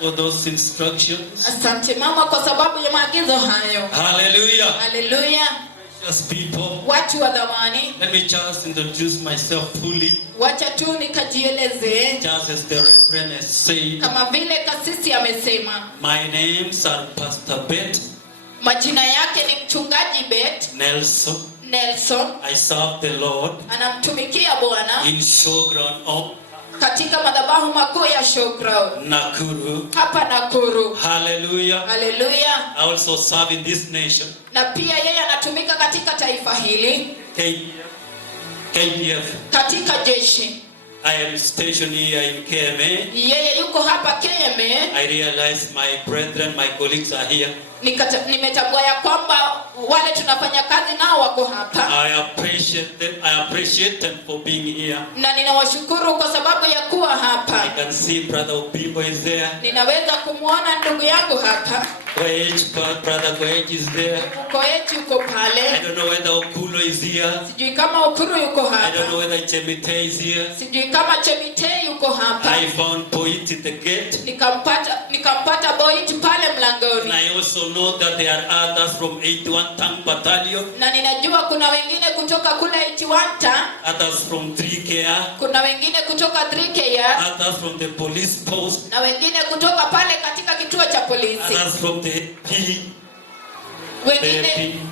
for those instructions. Asante mama kwa sababu ya maagizo hayo. Hallelujah. Hallelujah. Precious people. Watu wa dhamani. Let me just introduce myself fully. Wacha tu nikajieleze. Just as the reverend has said. Kama vile kasisi amesema. My names are Pastor Bet. Majina yake ni mchungaji Bet Nelson. I serve the Lord. Anamtumikia Bwana. In Showground of katika madhabahu makuu ya Showground Nakuru. Hapa Nakuru. Hallelujah. Hallelujah. I also serve in this nation. Na pia yeye anatumika katika taifa hili. KDF. Katika jeshi. I am stationed here in KMA. Yeye yuko hapa KMA. I realize my brethren, my colleagues are here. Nimetambua ya kwamba wale tunafanya kazi nao wako hapa. I appreciate them for being here. Na ninawashukuru kwa sababu ya kuwa hapa. I can see Brother Obibo is there. Ninaweza kumuona ndugu yangu hapa. Brother Goech is there. Goech yuko pale. I don't know whether Okulo is here. Sijui kama Okuru yuko hapa. I don't know whether Chemite is here. Sijui kama Chemite yuko hapa. I found Poit at the gate. Nikampata Boit pale mlangoni. And I also know that there are others from 81 Tank Battalion. Na ninajua kuna wengine kutoka kule 81 Tank. Others from 3KR. Kuna wengine kutoka 3KR. Others from the police post. Na wengine kutoka pale katika kituo cha polisi. Others from the AP.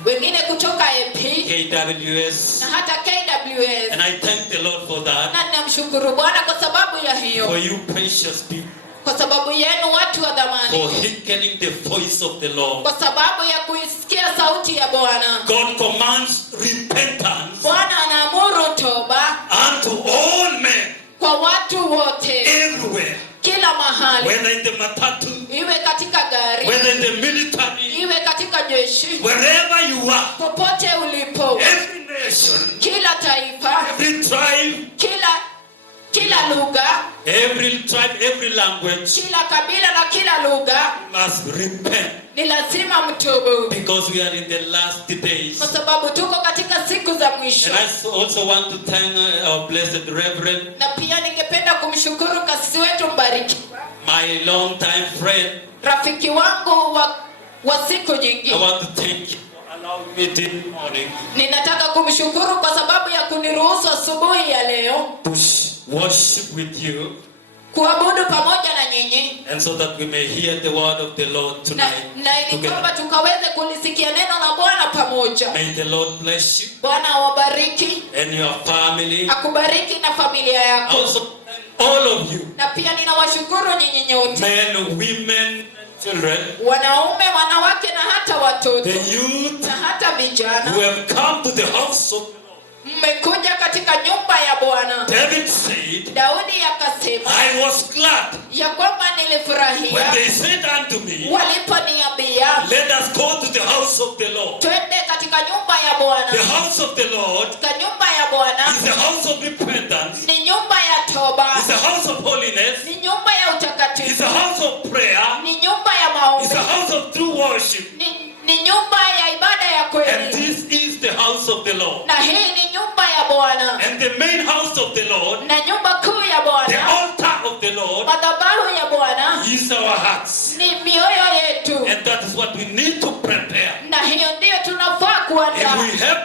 Wengine kutoka AP. KWS. Na hata KWS. And I thank the Lord for that. Na ninamshukuru Bwana kwa sababu ya hiyo. For you precious people. Kwa sababu yenu watu wa dhamani. For hearkening the voice of the Lord. Kwa sababu ya kuisikia sauti ya Bwana. God commands repentance. Bwana anaamuru toba. Unto all men. Kwa watu wote. Everywhere. Kila mahali. Whether in the matatu. Iwe katika gari. Whether in the military. Iwe katika jeshi. Wherever you are. Popote ulipo. Every nation. Kila taifa. Every tribe. Kila lugha. Every tribe, every language. Kila kabila na kila lugha. Must repent. Ni lazima mtubu. Because we are in the last days. Kwa sababu tuko katika siku za mwisho. And I also want to thank our blessed Reverend. Na pia ningependa kumshukuru kasisi wetu mbarikiwa. My long time friend. Rafiki wangu wa siku nyingi. I want to thank you for allowing me this morning. Ninataka kumshukuru kwa sababu ya kuniruhusu asubuhi ya leo. Worship with you. Kuabudu pamoja na nyinyi. And so that we may hear the word of the Lord tonight. Na ili kwamba tukaweze kulisikia neno la Bwana pamoja. May the Lord bless you. Bwana awabariki. And your family. Akubariki na familia yako. Also all of you. Na pia ninawashukuru nyinyi nyote. Men, women, children. Wanaume, wanawake na hata watoto. The youth. Na hata vijana. Who have come to the house of mmekuja katika nyumba ya Bwana. David said, Daudi akasema, I was glad ya kwamba nilifurahia when they said unto me, waliponiambia, let us go to the house of the Lord. Twende katika nyumba ya Bwana. The house of the Lord katika nyumba ya Bwana is a house of repentance. Ni nyumba ya toba. It's a house of holiness. Ni nyumba ya utakatifu. It's a house of prayer. Ni nyumba ya maombi. It's a house of true worship. Ni nyumba ya ibada ya kweli. And this is the house of the Lord. Na hii ni nyumba ya Bwana. And the main house of the Lord, na nyumba kuu ya Bwana, the altar of the Lord, madhabahu ya Bwana, is our hearts. Ni mioyo yetu. And that is what we need to prepare. Na hiyo ndio tunafaa kuandaa. If we have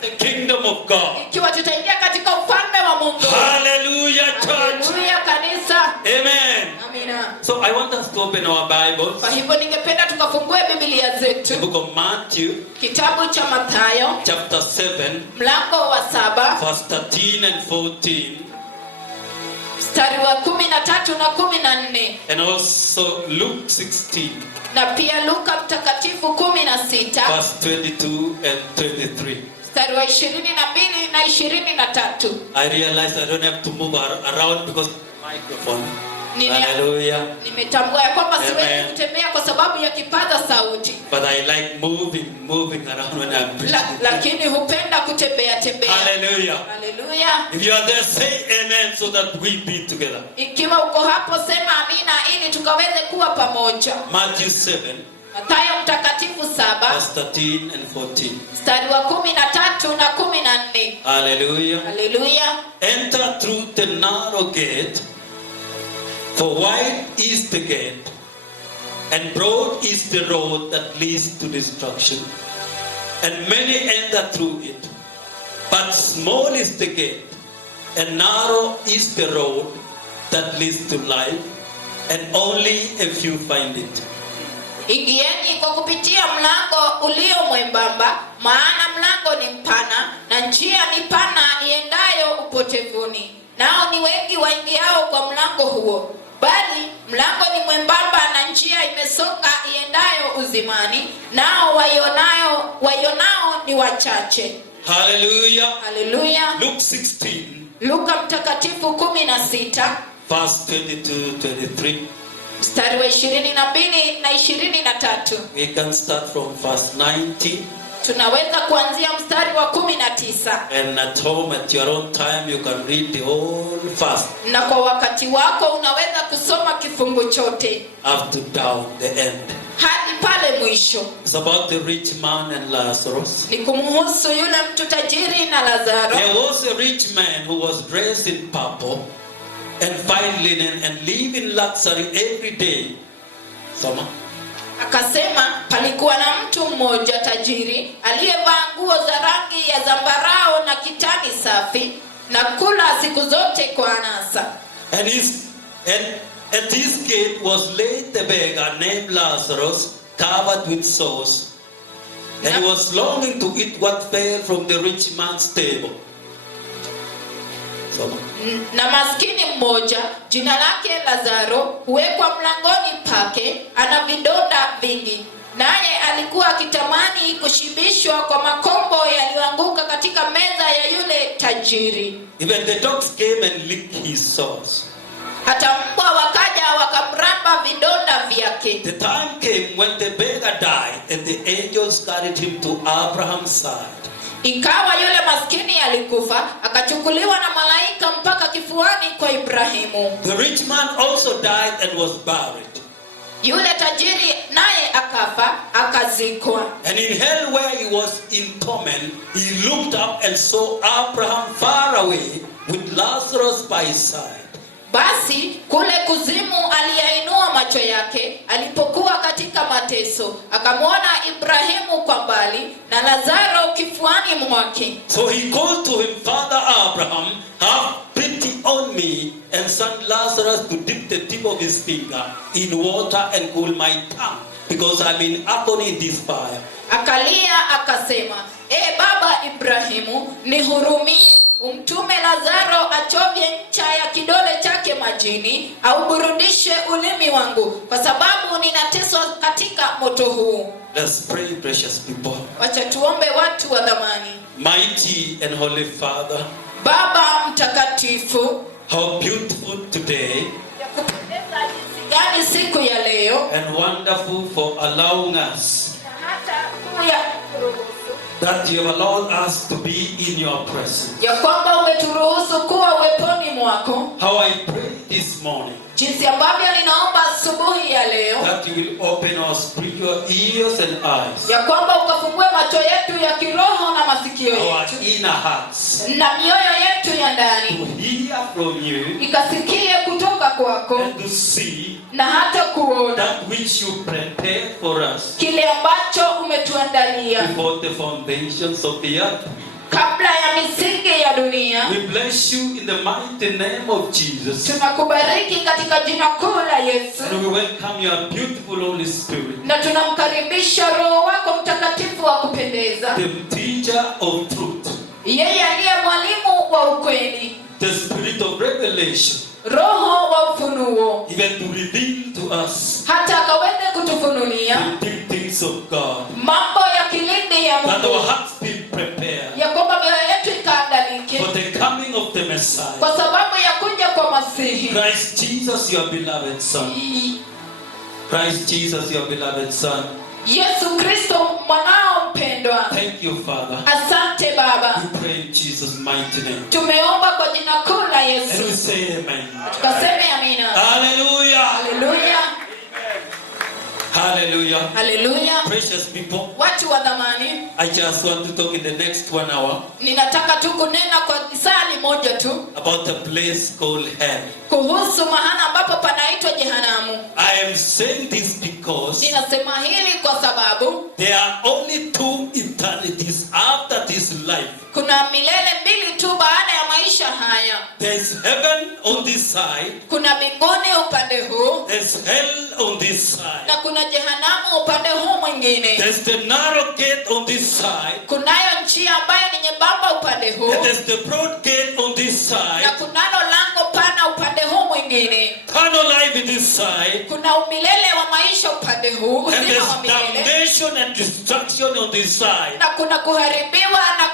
the kingdom of God. Ikiwa tutaingia katika ufalme wa Mungu. Hallelujah, church. Hallelujah, kanisa. Amen. Amina. So I want us to open our Bibles. Kwa hivyo ningependa tukafungue Biblia zetu. The book of Matthew. Kitabu cha Mathayo. Chapter 7. Mlango wa 7. Verse 13 and 14. Mstari wa 13 na 14. And also Luke 16. Na pia Luka mtakatifu 16. Verse 22 and 23. Mstari wa 22 na 23. I realize I don't have to move around because of the microphone. Hallelujah. Nimetambua ya kwamba siwezi kutembea kwa sababu ya kipaza sauti. But I like moving around when I'm preaching. Lakini hupenda kutembea. Hallelujah. Hallelujah. If you are there, say amen so that we be together. Ikiwa uko hapo sema amina ili tukaweze kuwa pamoja. Matthew 7. Mathayo mtakatifu 7. Verse 13 and 14. Mstari wa 13 na 14. Hallelujah. Hallelujah. Enter through the narrow gate, For wide is the gate, and broad is the road that leads to destruction, and many enter through it. But small is the gate, and narrow is the road that leads to life, and only a few find it. Ingieni kwa kupitia mlango ulio mwembamba, maana mlango ni mpana na njia ni pana iendayo upotevuni, nao ni wengi waingiao kwa mlango huo. Bali mlango ni mwembamba na njia imesonga iendayo uzimani, nao waionao ni wachache. Hallelujah. Hallelujah. Luke 16. Luka mtakatifu 16 verse 22-23. mstari wa 22 na 23. We can start from verse 19. Tunaweza kuanzia mstari wa 19. And at home at your own time you can read the whole verse. Na kwa wakati wako unaweza kusoma kifungu chote Up to down the end. hadi pale mwisho. It's about the rich man and Lazarus. Ni kumhusu yule mtu tajiri na Lazaro. There was a rich man who was dressed in purple and fine linen and lived in luxury every day. Soma. Akasema palikuwa na mtu mmoja tajiri aliyevaa nguo za rangi ya zambarao na kitani safi na kula siku zote kwa anasa. And at his gate was laid the beggar named Lazarus, covered with sores. And he was longing to eat what fell from the rich man's table. Na maskini mmoja jina lake Lazaro huwekwa mlangoni pake, ana vidonda vingi, naye alikuwa akitamani kushibishwa kwa makombo yaliyoanguka katika meza ya yule tajiri. Even the dogs came and licked his sores. Hata mbwa wakaja wakamramba vidonda vyake. The time came when the beggar died and the angels carried him to Abraham's side. Ikawa yule maskini alikufa, akachukuliwa na malaika mpaka kifuani kwa Ibrahimu. The rich man also died and was buried. Yule tajiri naye akafa, akazikwa. And in hell where he was in torment, he looked up and saw Abraham far away with Lazarus by his side. Basi kule kuzimu aliyainua macho yake alipokuwa katika mateso, akamwona Ibrahimu kwa mbali na Lazaro kifuani mwake. So he called to him, Father Abraham, have pity on me and send Lazarus to dip the tip of his finger in water and cool my tongue, because I'm in agony in this fire. Akalia akasema, Baba Ibrahimu, nihurumie, umtume Lazaro achovye ncha ya kidole chake majini, au burudishe ulimi wangu, kwa sababu ninateswa katika moto huu. Let's pray, precious people. Wacha tuombe, watu wa dhamani. Mighty and holy Father, Baba mtakatifu, how beautiful today ya kupendeza jinsi gani siku ya leo, and wonderful for allowing us na hata kuya kuruhusu that you have allowed us to be in your presence. ya kwamba umeturuhusu kuwa uweponi mwako. How I pray this morning Jinsi ambavyo ninaomba asubuhi ya leo, that you will open our spiritual ears and eyes, ya kwamba ukafungue macho yetu ya kiroho na masikio our yetu inner hearts, na mioyo yetu ya to ndani, hear from you ikasikie kutoka kwako and to see na hata kuona that which you prepared for us kile ambacho umetuandalia before the foundations of the earth. kabla ya misingi ya dunia. We bless you in the mighty name of Jesus. Tunakubariki katika jina kuu la Yesu, And we welcome your beautiful Holy Spirit, na tunamkaribisha Roho wako mtakatifu wa kupendeza, the teacher of truth, yeye aliye mwalimu wa ukweli, the spirit of revelation, Roho wa ufunuo, even to reveal to us hata akaweze kutufunulia the deep things of God, mambo ya kilindi ya that our Mungu, hearts be prepared ya kwamba mioyo yetu ikaandalike for the coming of the Messiah, kwa sababu ya kuja kwa Masihi. Christ Jesus, your beloved Son. Christ Jesus, your beloved Son. Yesu Kristo mwanao mpendwa. Thank you, Father. Asante Baba. We pray in Jesus' mighty name. Tumeomba kwa jina kuu la And we Yesu. say amen. Tukaseme amina. Hallelujah. Haleluya. Hallelujah. Haleluya. Precious people, Watu wa dhamani, I just want to talk in the next 1 hour ninataka tu kunena kwa saa moja tu about a place called hell. kuhusu mahali ambapo panaitwa There are only two eternities after this life. Kuna milele mbili tu baada ya maisha haya. There's heaven on this side. Kuna mbinguni upande huu. There's hell on this side. Na kuna jehanamu upande huu mwingine. There's the narrow gate on this side. Kunayo njia ambayo ni nyembamba upande huu. And there's the broad gate on this side. Na kunalo lango pana upande huu mwingine. Eternal life in this side. Kuna umilele wa maisha upande huu. And Uzima there's wa milele. damnation and destruction on this side. Na kuna kuharibiwa na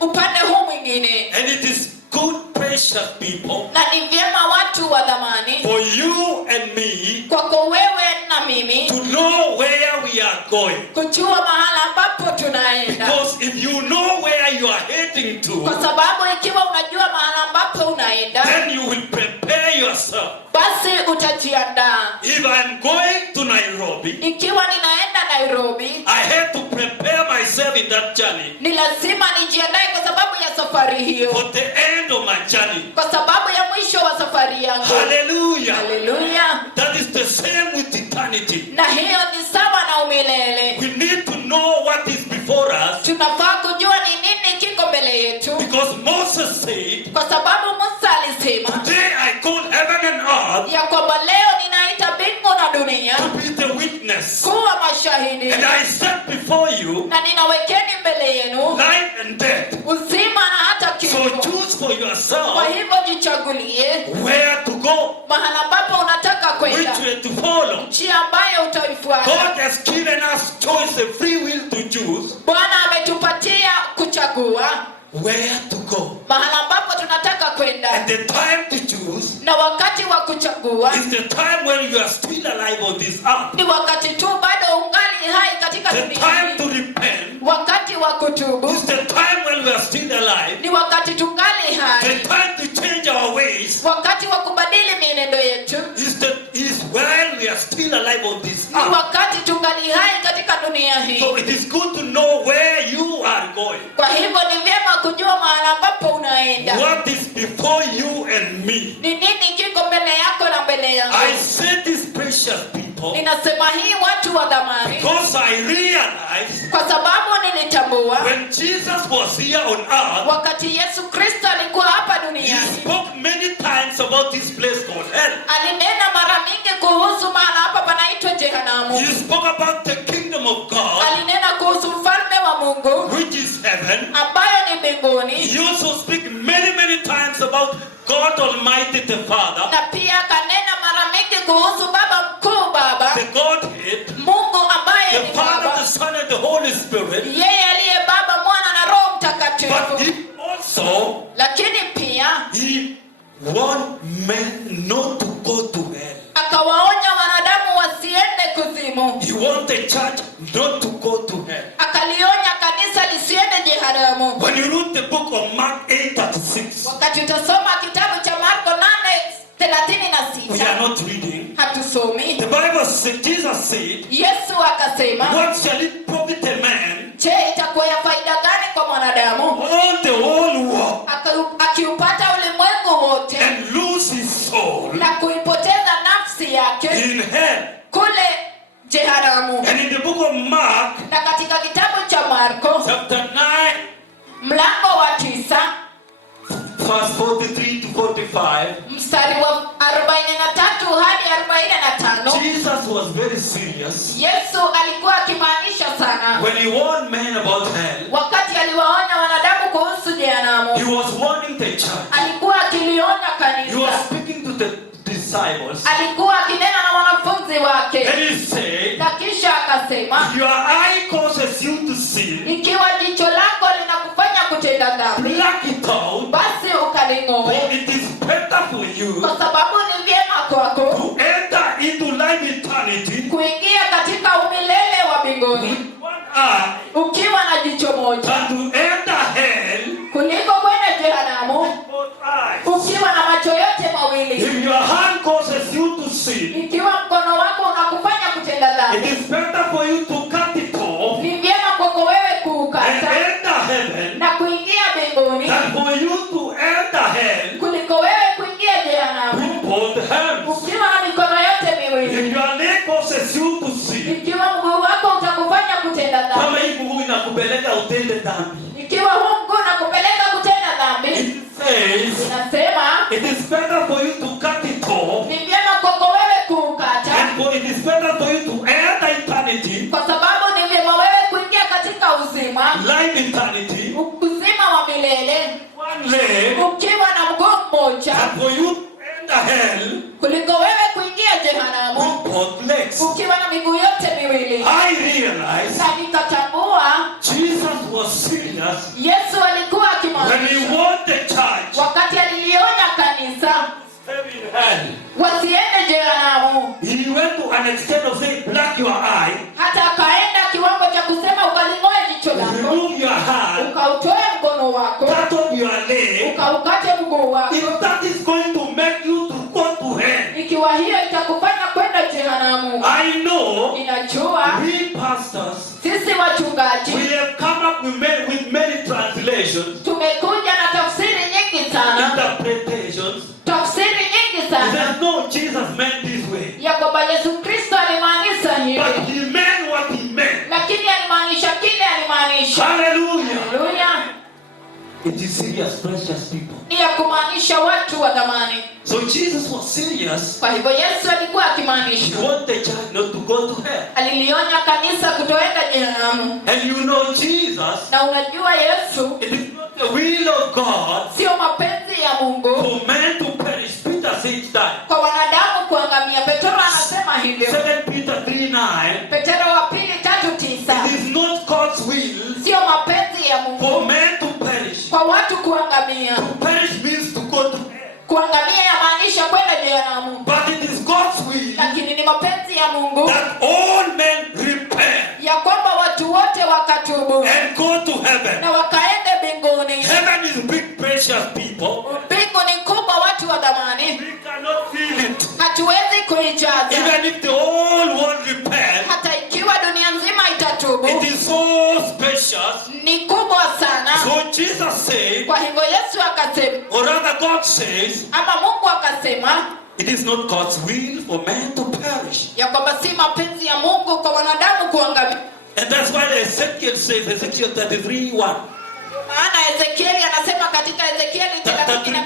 upande huu mwingine. And it is good, precious people, Na ni vyema watu wa dhamani, for you and me, kwako wewe na mimi, to know where we are going. kujua mahala ambapo tunaenda. Because if you know where you are heading Kwa to, sababu ikiwa unajua mahala ambapo unaenda, then you will prepare yourself. basi utajiandaa. If I'm going to Nairobi, Ikiwa ninaenda Nairobi, I have to prepare myself in that journey ni lazima nijiandae kwa sababu ya safari hiyo, for the end of my journey. kwa sababu ya mwisho wa safari yangu. Hallelujah. Haleluya. That is the same with eternity. Na hiyo ni sawa na umilele. We need to know what is before us, Tunafaa kujua ni nini kiko mbele yetu, because Moses said, kwa sababu Musa alisema today I call heaven and earth ya kwamba leo ninaita mbingu na dunia to be the witness. kuwa mashahidi, And I set before you na ninawekeni mbele yenu life and death. uzima na hata So kifo. choose for yourself Kwa hivyo jichagulie where to go, mahala ambapo unataka which kwenda, way to follow. njia ambayo utaifuata. God has given us choice, the free will to choose Bwana ametupatia kuchagua where to go. mahala ambapo tunataka And kwenda, the time to choose na wakati wa kuchagua is the time when you are still alive on this earth. ni wakati tu bado ungali hai katika The dunia time hii. to repent Wakati wa kutubu is the time when we are still alive. ni wakati tungali The hai. time to change our ways Wakati wa kubadili mienendo yetu is when we are still alive on this ni earth. wakati tungali hai katika dunia hii. So it is good to know where you are going. Kwa hivyo ni vyema kujua mahala ambapo unaenda, What is before you and me. ni nini kiko mbele yako na mbele yangu. I say this, precious people, Ninasema hii watu wa dhamani, because I realize kwa sababu nilitambua when Jesus was here on earth, wakati Yesu Kristo alikuwa hapa he duniani, spoke many times about this place called hell. alinena mara mingi kuhusu mahala hapa panaitwa jehanamu. He spoke about the kingdom of God, Alinena kuhusu mfalme wa Mungu which is heaven. ambayo ni mbinguni, He also speaks many times about God Almighty, the Father, na pia akanena mara mingi kuhusu Baba mkuu, Baba the Godhead, Mungu ambaye the ni Father, Baba, the Son, and the Holy Spirit. yeye aliye Baba, Mwana na Roho But Mtakatifu. he also, Lakini pia he want men not to go to hell. akawaonya wanadamu wasiende kuzimu, He want the church not to go to hell. akalionya kanisa lisiende jehanamu. When you read the book of Mark 8:36, Wakati utasoma kitabu cha Marko we are 8:36, not reading. hatusomi. The Bible says, Jesus said, Yesu akasema, what shall it profit a man je, itakuwa ya faida gani kwa mwanadamu on the whole world akiupata ulimwengu wote and lose his soul na kuipoteza nafsi yake in hell? kule jehanamu? And in the book of Mark, Na katika kitabu cha Marko chapter 9, mlango wa 9 verse 43 to 45, mstari wa 43 hadi 45, Jesus was very serious Yesu alikuwa akimaanisha sana when he warned men about hell. wakati aliwaonya wanadamu kuhusu jehanamu. He was warning the church. Alikuwa akilionya He was kanisa, speaking to the disciples. alikuwa akinena na wanafunzi wake, And he said, na kisha akasema, your eye causes you to sin. ikiwa jicho lako linakufanya kutenda dhambi, Pluck it out. basi ukaling'oe, For it is better for you kwa sababu ni vyema kwako to enter into life eternity kuingia katika umilele wa mbinguni with one eye ukiwa na jicho moja than to enter hell kuliko kwenda jehanamu with both eyes. ukiwa na macho yote mawili. If your hand causes you to sin, Ikiwa mkono wako unakufanya kutenda it dhambi, is better for you to cut it off ni vyema kwako wewe and kuukata enter heaven na kuingia mbinguni than for you to enter hell kuliko wewe kuingia jehanamu with both hands. ukiwa na mikono yote miwili. If your leg causes you to sin, Ikiwa mguu wako utakufanya kutenda it inakupeleka utende dhambi. Ikiwa huu mguu unakupeleka kutenda dhambi, It says inasema it is better for you to cut it off, ni vyema kwako wewe kuukata, and it is better for you to enter eternity, kwa sababu ni vyema wewe kuingia katika uzima, life eternity, uzima wa milele one leg, ukiwa na mguu mmoja, and for you to enter hell kuliko wewe kuingia jehanamu with both legs. ukiwa na miguu yote miwili. I realized Na nikatambua Jesus was serious Yesu alikuwa when akimaanisha he warned the church, wakati alilionya kanisa stay in hell. wasiende jehanamu, He went to an extent of saying, black your eye, hata akaenda kiwango cha kusema ukaling'oe jicho lako, remove your hand, ukautoe mkono wako, cut off your leg. ukaukate mguu wako. If that is going to make you to go to hell, Ikiwa hiyo itakufanya kwenda jehanamu, I know ninajua we pastors, sisi wachungaji we have come up with many translations, tumekuja na tafsiri nyingi sana, interpretations. tafsiri nyingi sana There's no Jesus meant this way, ya kwamba Yesu Kristo alimaanisha but hivi, he meant what he meant. lakini alimaanisha kile alimaanisha. Hallelujah. Haleluya! It is serious, precious people. Ni ya kumaanisha watu wa dhamani. So Jesus was serious. Kwa hivyo Yesu alikuwa akimaanisha, He wanted the church not to go to hell. alilionya kanisa kutoenda jehanamu. And you know Jesus, Na unajua Yesu it is not the will of God sio mapenzi ya Mungu for man to perish. Peter said that. kwa wanadamu kuangamia. Petro anasema hivyo, 2 Peter 3:9. Petro wa pili 3:9, It is not God's will sio mapenzi ya for Mungu man to perish. kwa watu kuangamia. To perish means to go to hell. Kuangamia yamaanisha kwenda jehanamu, But it is God's will lakini ni mapenzi ya Mungu that all men repent ya kwamba watu wote wakatubu and go to heaven. na wakaende mbinguni. Heaven is big, precious people. Mbingu ni kubwa, watu wa dhamani, We cannot feel it. hatuwezi kuijaza. Even if the whole world repent, Hata ikiwa dunia nzima itatubu, it is so spacious. ni kubwa sana. So Jesus said, Kwa hivyo Yesu akasema, or rather God says, ama Mungu akasema it is not God's will for man to perish. ya kwamba si mapenzi ya Mungu kwa wanadamu kuangamia. And that's why Ezekiel says, Ezekiel 33:1. Maana Ezekieli anasema katika Ezekieli 33:1,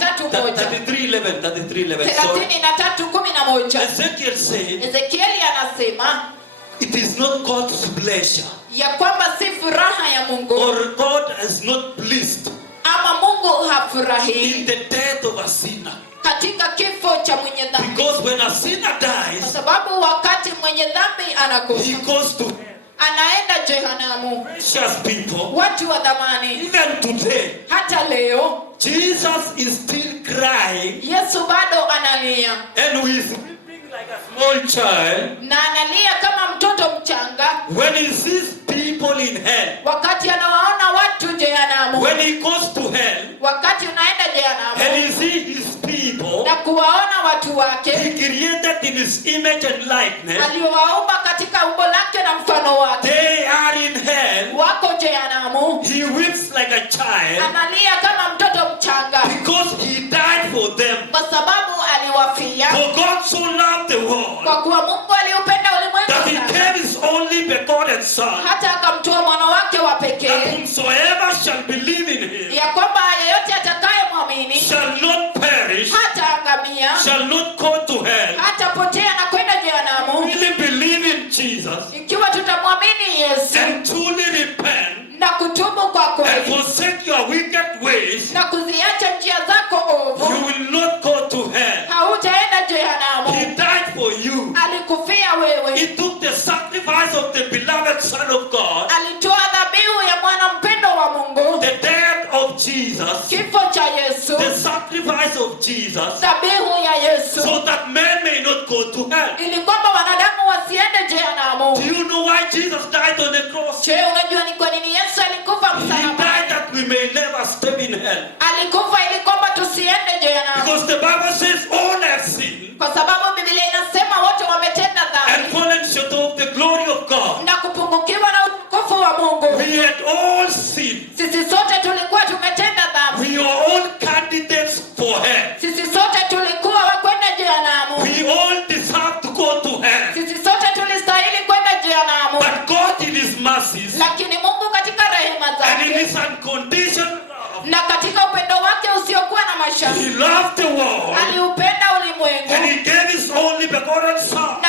33:11. Sorry. 33:11, Ezekiel said, Ezekieli anasema it is not God's pleasure, ya kwamba si furaha ya Mungu, or God is not pleased ama Mungu hafurahi in the death of a sinner. katika kifo cha mwenye dhambi, Because when a sinner kwa dies, sababu wakati mwenye dhambi he anakufa goes to hell. anaenda jehanamu. Precious people, Watu wa dhamani, even today, hata leo Jesus is still crying, Yesu bado analia, and he is weeping like a small child na analia kama mtoto mchanga when he sees people in hell. wakati anawaona watu jehanamu. When he goes to hell Wakati unaenda and jehanamu he sees his people, na kuwaona watu he wake created in his image and likeness, aliowaumba katika umbo lake na mfano wake, they are in hell. wako jehanamu, He weeps like a child analia kama mtoto mchanga because he died for them. kwa sababu aliwafia. For God so loved the world Kwa kuwa Mungu aliupenda that ulimwengu he sana gave his only begotten Son, hata akamtoa mwana wake wa that pekee, whomsoever shall believe in him ya kwamba yeyote atakaye mwamini shall not perish, hata angamia, shall not go to hell. hata potea na kwenda jehanamu. Really believe in Jesus Ikiwa tutamwamini Yesu and truly repent na kutubu kwa and kweli forsake your wicked ways, na kuziacha njia zako you ovu, will not go to hell. hautaenda He jehanamu. died for you. Alikufia wewe, He took the sacrifice of the beloved Son of God, alitoa dhabihu ya mwana mpendo wa Mungu, the death of Jesus, kifo cha Yesu, the sacrifice of Jesus, dhabihu ya Yesu, so that men may not go to hell. ili kwamba wanadamu wasiende Do jehanamu. you know why Jesus died on the cross? Je, unajua ni kwa nini Yesu alikufa He msalabani? died that we may never step in hell. Alikufa ili kwamba tusiende jehanamu, Because the Bible says all have sinned kwa sababu Biblia inasema wote wametenda and dhambi fallen short of the glory of God. na kupungukiwa na utukufu wa Mungu. We had all sinned. Sisi sote tulikuwa tumetenda dhambi, We are all candidates for hell. sisi sote tulikuwa wa kwenda jehanamu, We all deserve to go to hell. sisi sote tulistahili kwenda jehanamu, But God in his mercies lakini Mungu katika his unconditional love, na katika upendo wake usiokuwa na he masharti loved the world aliupenda ulimwengu and he gave his only begotten son na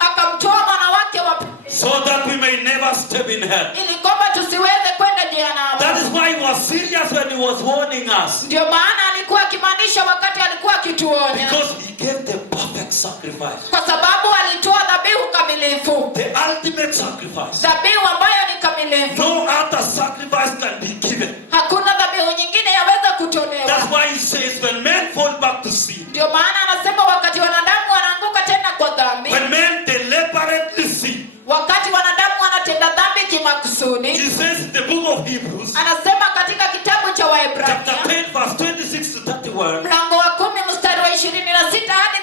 akamtoa mwana wake wa so that we may never step in hell. ili kwamba tusiweze kwenda jehanamu. That is why he was serious when he was warning us, Ndio maana alikuwa akimaanisha wakati alikuwa akituonya, because he gave the perfect sacrifice, kwa sababu alitoa dhabihu kamilifu, the ultimate sacrifice. dhabihu ambayo ni kamilifu. No other sacrifice can be given. Hakuna dhabihu nyingine yaweza kutolewa. That's why he says when men fall back to sin, Ndio maana anasema wakati wanadamu wanaanguka tena kwa dhambi, when men deliberately sin, wakati wanadamu wanatenda dhambi kimakusudi, he says in the book of Hebrews, anasema katika kitabu cha Waebrania chapter 10, verse 26 to 31, mlango wa 10 mstari wa 26 hadi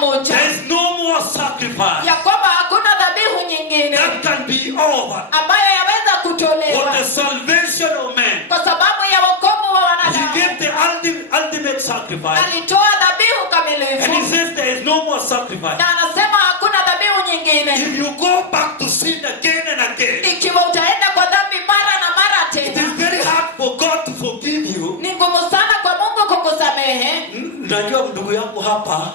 31, there is no more sacrifice ya kwamba hakuna dhabihu nyingine that can be offered ambayo yaweza for kutolewa the salvation of men. kwa sababu ya wokovu wa He wanadamu. gave the ultimate sacrifice, Alitoa dhabihu and he kamilifu, says there is no more sacrifice. na anasema hakuna dhabihu nyingine. If you go back to sin again and again, Ikiwa utaenda kwa dhambi mara na mara it is tena, very hard for God to forgive you. ni ngumu sana kwa Mungu kukusamehe. Najua ndugu yangu hapa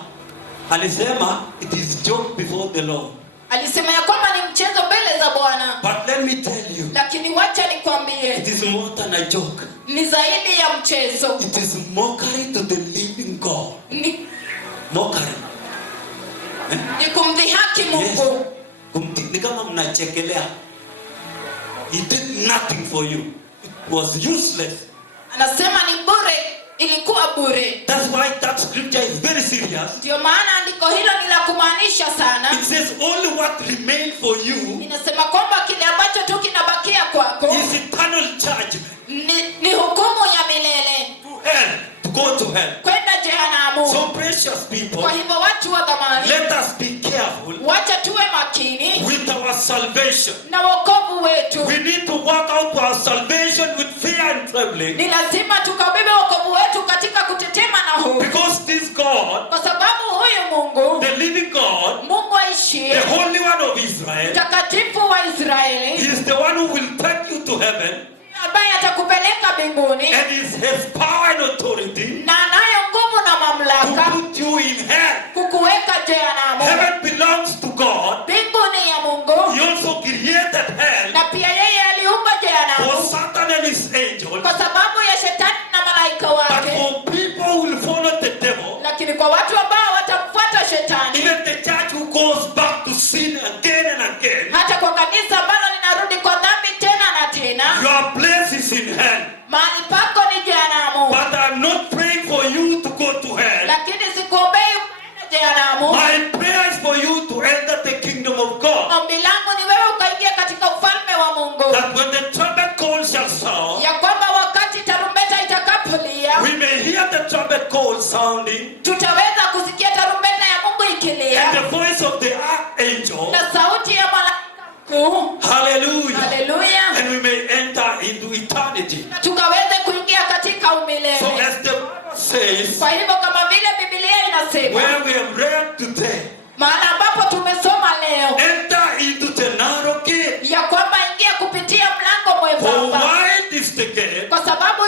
alisema it is joke before the Lord. Alisema ya kwamba ni mchezo mbele za Bwana, But let me tell you, lakini wacha nikwambie, it is more than a joke. ni zaidi ya mchezo. It is mockery to the living God. Ni, Mockery. ni kumdhihaki Mungu. Ni kama mnachekelea. He did nothing for you. It was useless. Anasema ni bure, ilikuwa bure. That's why that scripture is very serious. Ndio maana andiko hilo ni la kumaanisha sana. It says only what remained for you Inasema kwamba kile ambacho tu kinabakia kwako is eternal judgment. ni hukumu ya milele, To hell. To go to hell. kwenda jehanamu. So precious people, Kwa hivyo watu wa dhamani, let us be careful wacha tuwe makini with our salvation. na wokovu wetu. We need to work out our salvation with fear and trembling, Ni lazima tukabebe wokovu wetu katika kutetema na hofu, because this God, kwa sababu huyu Mungu, the living God, Mungu aishie, the Holy One of Israel, mtakatifu wa Israeli, He is the one who will take you to heaven, ambaye atakupeleka mbinguni and He has power and authority na anayo nguvu na to mamlaka put you in hell. kukuweka jehanamu. Heaven belongs to God. Mbingu ni ya Mungu, He also created hell na pia yeye aliumba for jehanamu Satan and his angels, kwa sababu ya shetani na malaika but wake. for people who will follow the devil, Lakini kwa watu ambao watamfuata shetani, even the church who goes back to sin again and again, hata kwa kanisa ambalo linarudi kwa dhambi tena na tena, your place is in hell. mahali pako ni jehanamu. But I'm not praying for you to go to hell. Lakini sikuombei ukaenda jehanamu. My prayer is for you to enter the kingdom of God. Ombi langu ni wewe ukaingia katika ufalme wa Mungu, That when the trumpet call shall sound, ya kwamba wakati tarumbeta itakapolia, we may hear the trumpet call sounding, tutaweza kusikia tarumbeta ya Mungu and ikilia the voice of the archangel. na sauti ya malaika mkuu. Hallelujah. Haleluya. And we may enter into eternity. Na tukaweze kuingia katika So umilele. as the Bible says, Kwa hivyo kama vile Biblia inasema, where we have read today, maana ambapo tumesoma leo enter into the narrow gate. ya kwamba ingia kupitia mlango For mwembamba, wide is the gate, kwa sababu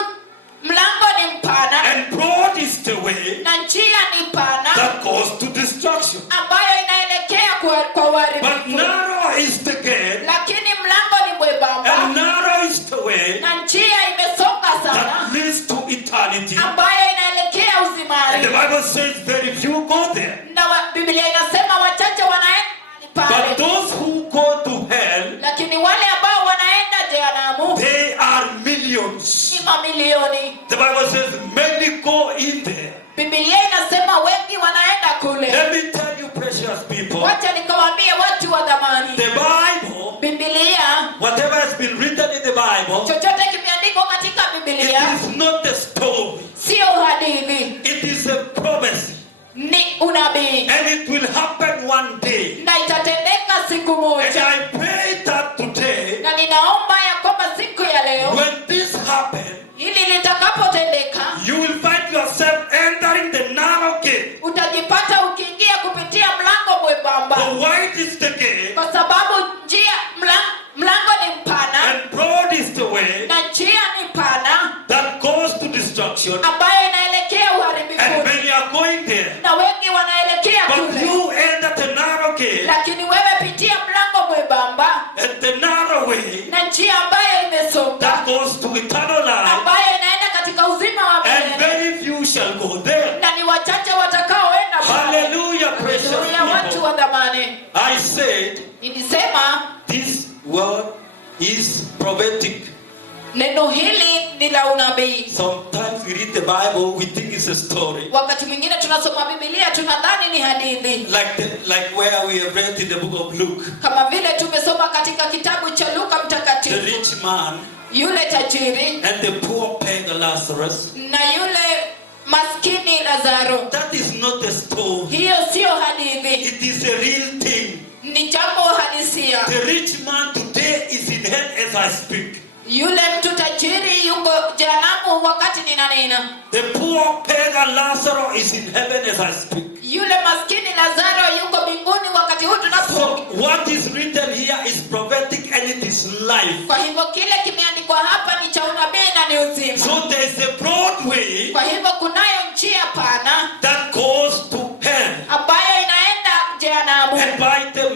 mlango ni mpana and broad is the way na njia ni pana that goes to destruction. ambayo inaelekea kwa But uharibifu, narrow is the gate, lakini mlango ni mwembamba and narrow is the way na njia imesonga that sana leads to eternity. ambayo inaelekea And the uzimani, Bible says very few go there. na Biblia inasema wachache wanaenda mahali But pale, those who go to hell, lakini wale ambao wanaenda jehanamu they are millions. ni mamilioni. The Bible says many go in there. Biblia inasema wengi wanaenda kule. Let me tell you, precious people, Wacha nikawaambie watu wa dhamani, the Bible, Biblia, whatever has been written in the Bible, chochote kimeandikwa katika it Biblia is not a story. sio hadithi, It is a prophecy. ni unabii, And it will happen one day. na itatendeka siku And moja. I pray that today, Na ninaomba ya kwamba siku ya leo when this happens, hili litakapotendeka, you will find yourself entering the narrow gate. utajipata ukiingia kupitia mlango mwembamba, For wide is the gate, kwa sababu njia mlango ni mpana and broad is the way na njia ni 8. I said Nilisema this word is prophetic. neno hili ni la unabii. Sometimes we read the Bible, we think it's a story. Wakati mwingine tunasoma Biblia tunadhani ni hadithi. Like where we have read in the book of Luke. Kama vile tumesoma katika kitabu cha Luka The mtakatifu. rich man Yule tajiri and the poor beggar Lazarus. na yule maskini Lazaro. That is not a story. Hiyo sio hadithi. It is a real thing. Ni jambo halisia. The rich man today is in hell as I speak. Yule mtu tajiri yuko jehanamu wakati ninanena. The poor beggar Lazarus is in heaven as I speak. Yule maskini Lazaro yuko mbinguni wakati huu tunapo. So what is written here is prophetic and it is life. Kwa hivyo kile kimeandikwa hapa ni cha unabii na ni uzima. So there is a broad way Kwa hivyo kunayo njia pana that goes to hell. ambayo inaenda jehanamu. And by the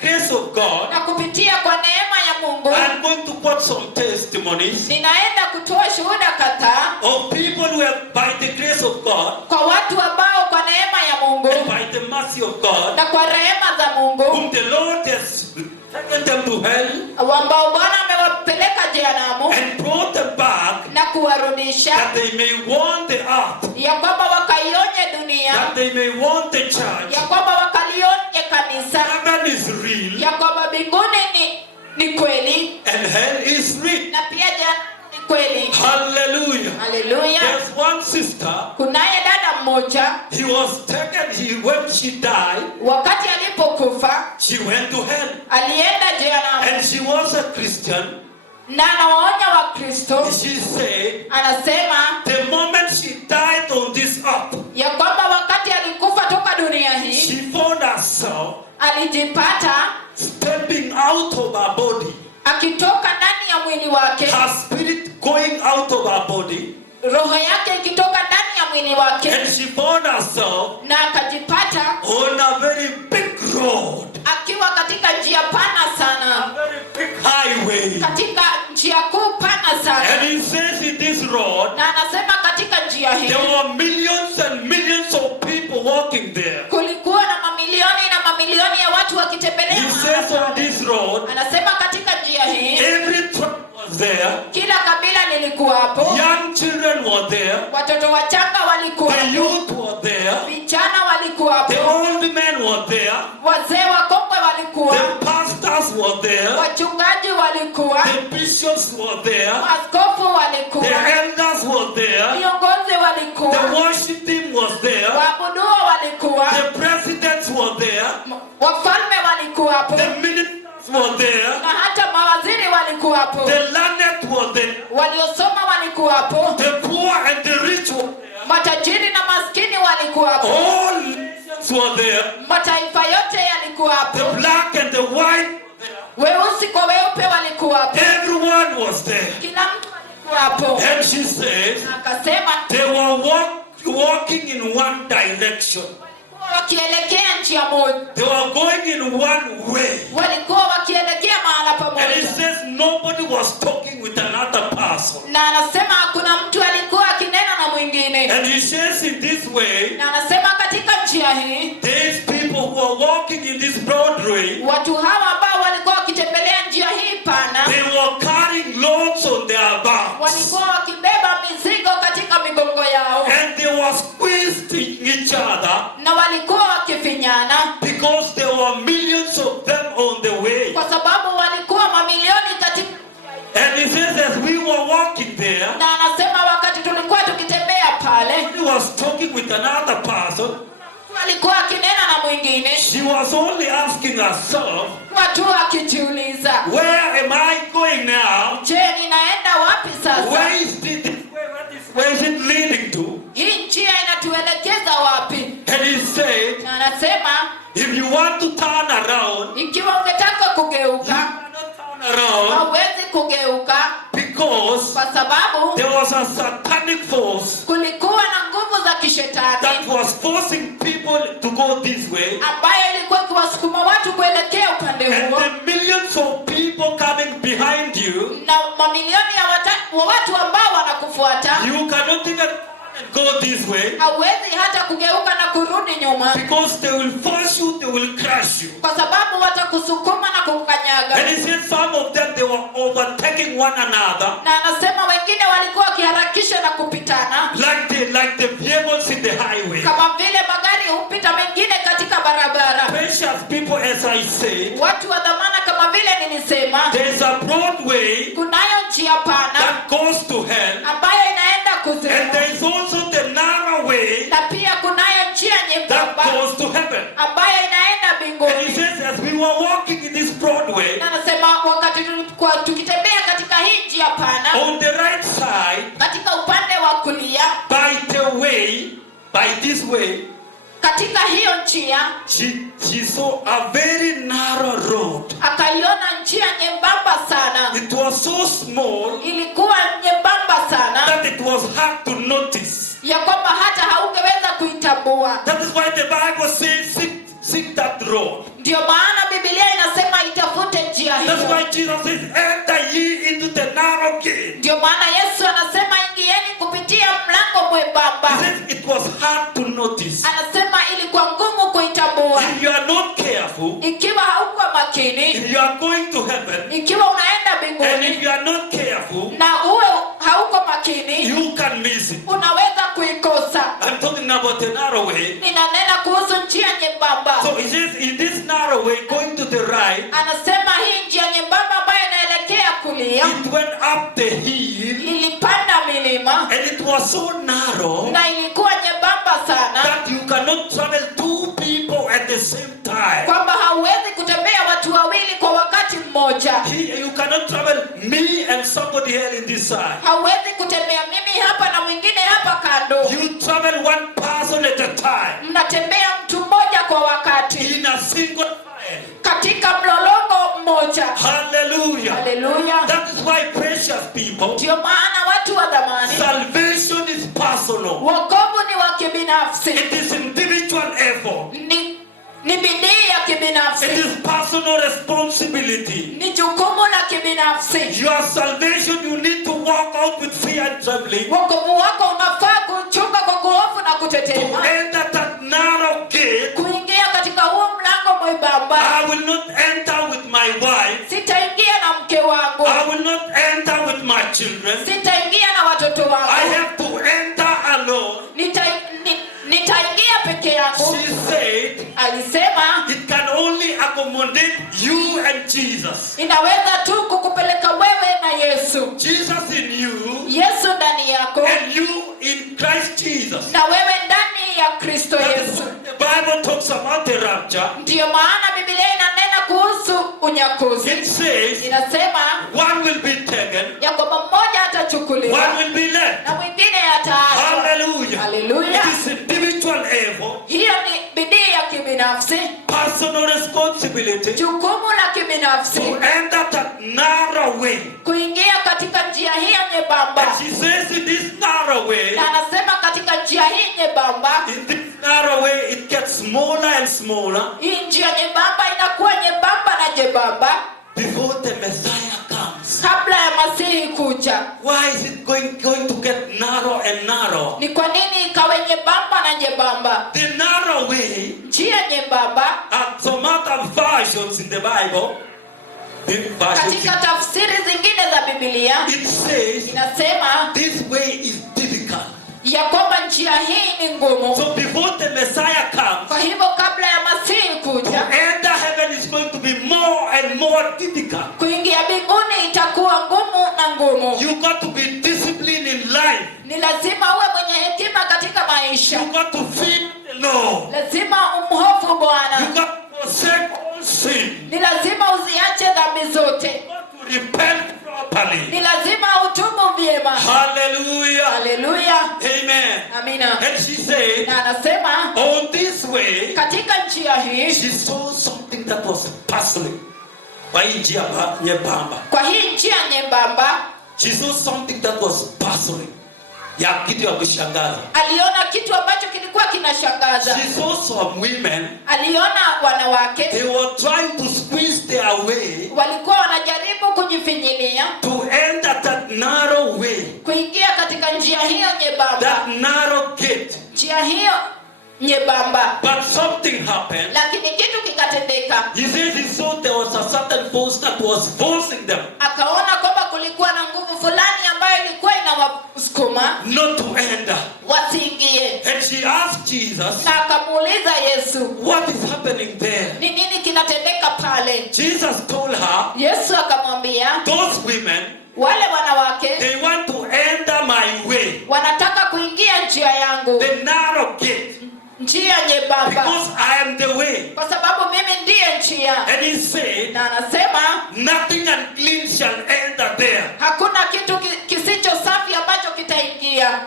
grace of God, Na kupitia kwa neema ya Mungu I'm going to quote some testimonies ninaenda kutoa shuhuda kadhaa of people who have, by the grace of God, kwa watu ambao kwa neema ya Mungu and by the mercy of God, na kwa rehema za Mungu whom the Lord has taken them to hell ambao Bwana amewapeleka jehanamu and brought them back, na kuwarudisha that they may warn the earth, ya kwamba wakaionye dunia, that they may warn the church. ya kwamba wakalionye kanisa, Heaven is real ya kwamba mbinguni ni kweli and hell is real. na pia jehanamu ni kweli. Hallelujah. Haleluya. There's one sister, Kunaye dada mmoja he was taken, when she died, wakati alipokufa she went to hell. alienda jehanamu, And she was a Christian. na anawaonya Wakristo. She said, Anasema the moment she died on this earth, ya kwamba wakati alikufa toka dunia hii she found herself alijipata stepping out of her body, akitoka ndani ya mwili wake, her spirit going out of her body, roho yake ikitoka ndani ya mwili wake, and she found herself na akajipata on a very big road, akiwa katika njia pana a sana, very big highway. katika njia kuu pana sana. And he says in this road, Na anasema katika njia hii there were millions and millions of people walking there. kulikuwa na mamilioni na mamilioni ya watu wakitembelea. He says on this road, Anasema katika njia hii every tribe was there, kila kabila lilikuwa hapo, young children were there, watoto wachanga walikuwa the hapo, youth were there, vijana walikuwa the hapo, old men were there, wazee wakongwe walikuwa, the pastors were there, wachungaji walikuwa, the bishops were there, maaskofu walikuwa, the elders were there, viongozi walikuwa, the worship team was there, waabuduo walikuwa, the presidents were there, wafalme walikuwa hapo, the ministers were there, na hata mawaziri walikuwa hapo, the learned were there, waliosoma walikuwa hapo, the poor and the rich were there, matajiri na maskini walikuwa hapo, all nations were there, mataifa yote yalikuwa the hapo, black and the white, weusi kwa weupe walikuwa hapo, everyone was there. kila mtu alikuwa hapo. And she says, Akasema they were walking in one direction. walikuwa wakielekea njia moja, They were going in one way. walikuwa wakielekea mahala And it pamoja. says nobody was talking with another person. Na anasema hakuna mtu alikuwa akinena na mwingine. And he says in this way, Na anasema katika njia hii these people who are walking in this broad way, watu hawa ambao walikuwa wakitembelea njia hii pana they were carrying loads on their backs. walikuwa wakibeba mizigo katika migongo yao, And they were squeezing each other na walikuwa wakifinyana because there were millions of them on the way. kwa sababu walikuwa mamilioni katika. And he says as we were walking there, Na anasema wakati tulikuwa tukitembea pale, he was talking with another person. mtu alikuwa akinena na mwingine, She was only asking herself, watu akijiuliza, where am I going now? je, ninaenda wapi sasa? Where is it leading to? Hii njia inatuelekeza wapi? And he said, Na anasema if you want to turn around, ikiwa ungetaka you kugeuka, cannot turn around hauwezi kugeuka because kwa sababu there was a satanic force kulikuwa na nguvu za kishetani that was forcing people to go this way. ambayo ilikuwa ikiwasukuma watu kuelekea upande And huo, the millions of people coming behind you, na mamilioni ya watu ambao wanakufuata, you cannot even go this way hauwezi hata kugeuka na kurudi nyuma, because they will force you, they will crush you. kwa sababu watakusukuma na kukanyaga. And he said some of them, they were overtaking one another. Na anasema wengine walikuwa wakiharakisha na kupitana Like the vehicles in the highway. kama vile magari hupita mengine katika barabara. Precious people, as I said, Watu wa dhamana, kama vile nilisema, there's a broad way kunayo njia pana that goes to hell. ambayo inaenda And kuzimu, there is also the narrow way na pia kunayo njia that nyembamba goes to heaven. ambayo inaenda And he mbinguni. says, as we were walking in this broad way, Na anasema wakati tulikuwa tukitembea katika hii njia pana, on the right side, katika upande wa kulia, by this way, katika hiyo njia she saw a very narrow road. akaiona njia nyembamba sana. It was so small Ilikuwa nyembamba sana that it was hard to notice. ya kwamba hata haungeweza kuitambua. That is why the Bible says, seek that road. Ndio maana Biblia inasema itafute njia That's hiyo. why Jesus says, enter ye into the narrow gate. Ndio maana Yesu anasema ingieni kupitia mlango mwembamba. He says it was hard to notice. Anasema ilikuwa ngumu kuitambua. If you are not careful, Ikiwa haukuwa makini, if you are going to heaven, ikiwa unaenda and if mbinguni you are not careful, na uwe hauko makini, you can miss it. unaweza kuikosa. I'm talking about the narrow way. Ninanena kuhusu njia nyembamba. So it says in this narrow way going to the right, Anasema hii njia nyembamba ambayo inaelekea kulia it went up the hill, ilipanda milima and it was so narrow na ilikuwa nyembamba sana that you cannot travel two people at the same time. kwamba hauwezi kutembea watu wawili kwa wakati mmoja. You cannot travel me and somebody else in this side. Hauwezi kutembea mimi hapa na mwingine hapa kando. You travel one person at a time Mnatembea mtu mmoja kwa wakati in a single file. katika mlolongo mmoja. Hallelujah. Haleluya. That is why, precious people, Ndio maana watu wa dhamani, salvation is personal. wokovu ni wa kibinafsi. It is individual effort. Ni bidii ya kibinafsi. It is personal responsibility. Ni jukumu la kibinafsi. Your salvation, you need to walk out with fear and trembling. Wokovu wako unafaa kuchunga kwa kuhofu na To kutetema. enter that narrow gate, Kuingia katika huo mlango mwembamba. I will not enter with my wife. Sitaingia na mke wangu. I will not enter with my children. Sitaingia na watoto wangu. I have to enter alone. Nitaingia peke yangu. She said, Alisema it can only accommodate you and Jesus. inaweza tu kukupeleka wewe na Yesu. Jesus in you Yesu ndani yako and you in Christ Jesus. na wewe ndani ya Kristo That is Yesu. what the Bible talks about the rapture. Ndiyo maana Biblia inanena kuhusu unyakuzi. It says Inasema one will be taken, ya kwamba mmoja atachukuliwa one will be left. na mwingine ataachwa. Hallelujah. Haleluya. It is individual effort, Hiyo ni bidii ya kibinafsi, personal responsibility jukumu la kibinafsi, to enter that narrow way. kuingia katika njia hiyo nyembamba. And she says in this narrow way, Na anasema katika njia hii nyembamba, in this narrow way, it gets smaller and smaller hii njia nyembamba inakuwa nyembamba na nyembamba before the Messiah comes. kabla ya Masihi kuja. Why is it going to get narrow and narrow? Ni kwa nini ikawe nyembamba na nyembamba? The narrow way, Njia nyembamba some other versions in the Bible, katika tafsiri zingine za Biblia it says inasema this way is difficult. ya kwamba njia hii ni ngumu. So before the Messiah comes, Kwa hivyo kabla ya Masihi to kuja, enter heaven is going to be more and more difficult. kuingia mbinguni itakuwa ngumu na ngumu. You got to be disciplined in life. Ni lazima uwe mwenye hekima katika maisha. You got to fear the Lord. Lazima umhofu You Bwana. got to forsake all sin. Ni lazima uziache dhambi zote. You got to repent properly. Ni lazima utubu vyema. Hallelujah. Haleluya. Amen. Amina. And she said, Na anasema on this way, katika njia hii, she saw something that was puzzling. Kwa hii njia nyembamba. kwa hii njia nyembamba, She saw something that was puzzling. Ya kitu ya kushangaza. aliona kitu ambacho kilikuwa kinashangaza. She saw some women, Aliona wanawake they were trying to squeeze their way walikuwa wanajaribu kujifinyilia to enter that narrow way, kuingia katika njia hiyo nyembamba, that narrow gate. njia hiyo nyembamba. But something happened. Lakini kitu not to enter. wasiingie. And she asked Jesus, Na akamuuliza Yesu, what is happening there? ni nini kinatendeka pale? Jesus told her, Yesu akamwambia, those women, wale wanawake they want to enter my way, wanataka kuingia njia yangu, the narrow gate, njia nyembamba, because I am the way. kwa sababu mimi ndiye njia. And he said, Na anasema nothing unclean shall enter there. hakuna kitu kisicho safi ambacho kitaingia.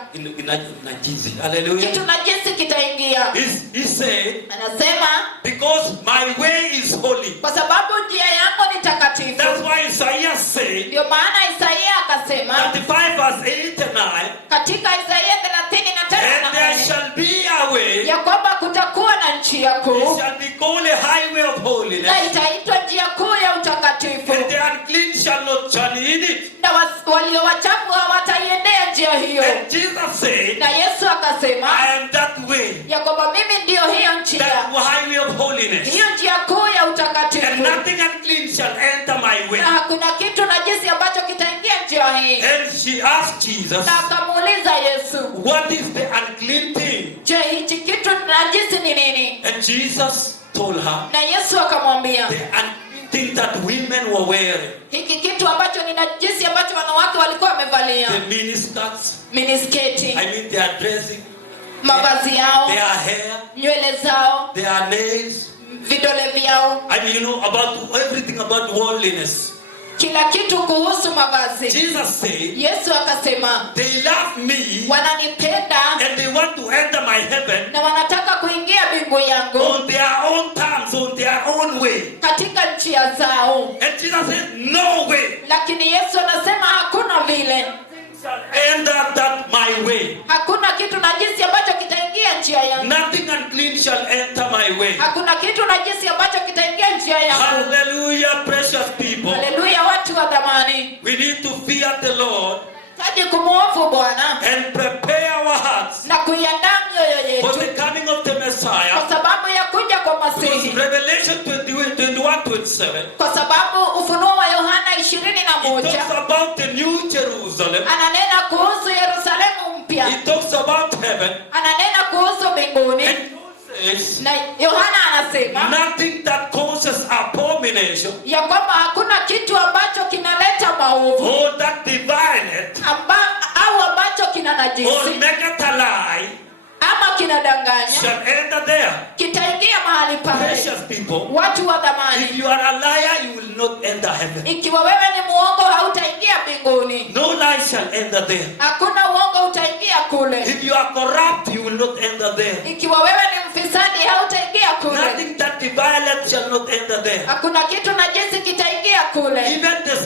Najisi. Hallelujah. Kitu najisi kitaingia. He said, Anasema because my way is holy. kwa sababu njia yangu ni takatifu. That's why Isaiah said, Ndio maana Isaia akasema 35 verse 8 and 9, katika Isaia 35 and there shall be a way, ya kwamba kutakuwa na njia it kuu shall be called a highway of holiness, na itaitwa njia kuu ya utakatifu, and the unclean shall not journey in it. na walio wachafu hawataiendea njia hiyo. And Jesus said, Na Yesu akasema I am that way, ya kwamba mimi ndiyo hiyo njia, that highway of holiness, hiyo njia kuu ya and utakatifu, nothing unclean shall enter my way. na hakuna kitu najisi ambacho kitaingia njia hii. And she asked Jesus, Na akamuuliza Yesu, what is the unclean thing? je, hichi kitu najisi ni nini? And Jesus told her, Na Yesu akamwambia, the unclean thing that women were wearing, hiki kitu ambacho ni najisi ambacho wanawake walikuwa wamevalia, the miniskirts, minisketi, I mean their dressing, mavazi yao, their hair, nywele zao, their nails, vidole vyao, I mean, about everything about worldliness. kila kitu kuhusu mavazi. Jesus said, Yesu akasema, they love me wananipenda and they want to enter my heaven na wanataka kuingia mbingu yangu on their own terms, on their own way. katika njia zao. And Jesus said, no way Lakini Yesu anasema hakuna vile, shall enter that my way. hakuna kitu najisi ambacho kitaingia njia yangu, Nothing unclean shall enter my way. hakuna kitu najisi ambacho kitaingia njia yangu. Hallelujah, precious people. Haleluya, watu wa dhamani, We need to fear the Lord taji kumhofu Bwana and prepare our hearts na kuiandaa mioyo for yetu the coming of the kwa Messiah. sababu ya kuja kwa Because Masihi, Revelation 21:27, kwa sababu Ufunuo wa Yohana it 21 talks about the new Jerusalem. ananena kuhusu Yerusalemu mpya, It talks about heaven. ananena kuhusu mbinguni. And it says, Na Yohana anasema nothing that causes abomination ya kwamba hakuna kitu ambacho kinaleta maovu or that divineth au ambacho kina or najisi maketh a lie ama kinadanganya shall enter there. kitaingia mahali pale. Precious people, Watu wa if dhamani, you are a liar, you will not enter heaven. ikiwa wewe ni muongo hautaingia mbinguni, No lie shall enter there. hakuna uongo utaingia kule. If you are corrupt, you will not enter there. Ikiwa wewe ni mfisadi hautaingia kule, Nothing that devileth shall not enter there. hakuna kitu najisi kitaingia kule. Even the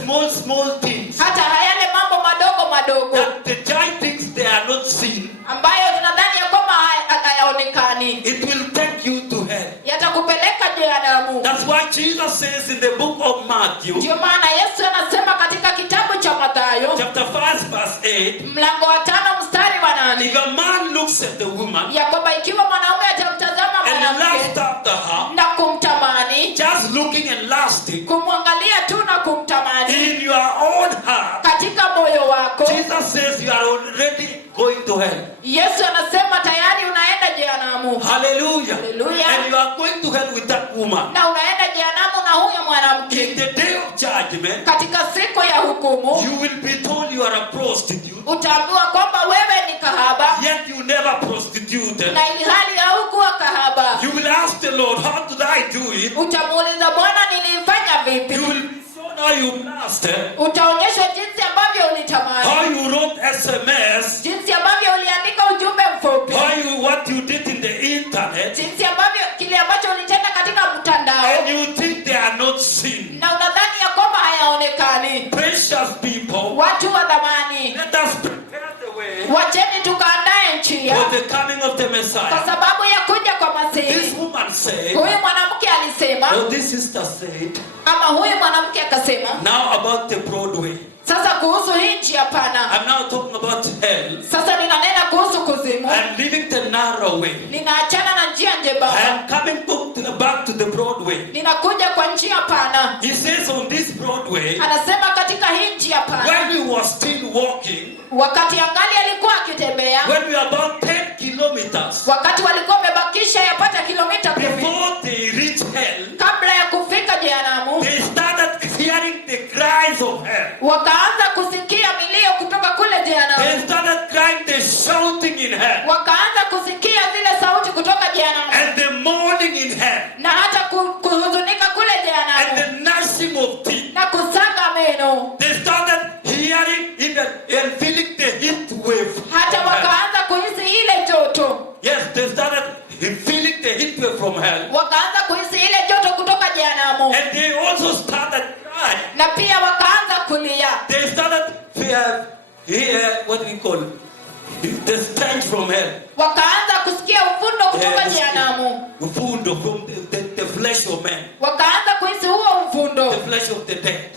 small things, Hata yale mambo madogo madogo that the giant things they are not seen, ambayo tunadhani ya kwamba hayaonekani, it will take you to hell. yatakupeleka jehanamu. That's why Jesus says in the book of Matthew, Ndio maana Yesu anasema katika kitabu cha Mathayo chapter 5, verse 8, mlango wa 5 mstari wa 8 if a man looks at the woman ya kwamba ikiwa mwanaume atamtazama and mwanamke lusts after her, na kumtamani, just looking and lusting kumwangalia tu na kumtamani in your own heart, katika moyo wako, Jesus says you are already going to hell. Yesu anasema tayari unaenda jehanamu. Hallelujah. Hallelujah. And you are going to hell with that woman. Na unaenda jehanamu na huyo In mwanamke. the day of judgment, Katika siku ya hukumu you will be told you are a prostitute, utaambiwa kwamba wewe ni kahaba, yet you never prostituted. na ilhali haukuwa kahaba. You will ask the Lord, how did I do it? Utamuuliza Bwana, nilifanya vipi? You will be shown how you blasted, Utaonyeshwa jinsi ambavyo ulitamani, how you wrote SMS, jinsi ambavyo uliandika ujumbe mfupi, what you did in the internet, jinsi ambavyo kile ambacho ulitenda katika mtandao, and you think they are not seen. na unadhani ya kwamba hayaonekani. Precious people, Watu wa dhamani, let us prepare the way wacheni tukaandae njia for the coming of the kwa Messiah. sababu ya kuja kwa This Masihi. woman said, Huyu mwanamke alisema, or this sister said, ama huyu mwanamke akasema, now about the Broadway. sasa kuhusu hii njia pana, I'm now talking about hell. sasa ninanena kuhusu kuzimu, I'm leaving the narrow way. ninaachana na njia njembamba, I am coming back to the Broadway. ninakuja kwa njia pana. He says on this Broadway, Anasema katika hii njia pana, when we were still walking, wakati angali alikuwa wakitembea, when we are about 10 kilometers, wakati walikuwa wamebakisha yapata kilomita 10 before they reach hell, kabla ya kufika jehanamu, they started hearing the cries of hell. wakaanza kusikia milio kutoka kule They jehanamu, started crying, the shouting in hell, wakaanza kusikia zile sauti kutoka jehanamu, and the mourning in hell, na hata kuhuzunika kule and jehanamu, the gnashing of teeth. na kusaga meno. They started hearing and feeling the heat wave. Hata from hell. wakaanza kuhisi ile joto, Yes, they started feeling the heat wave from hell. wakaanza kuhisi ile joto kutoka jehanamu, And they also started crying. na pia wakaanza kulia. They started what do we call it? The stench from hell. Wakaanza kusikia uvundo kutoka Yes. jehanamu, Uvundo from the flesh of man. wakaanza kuhisi huo uvundo, The flesh of the dead.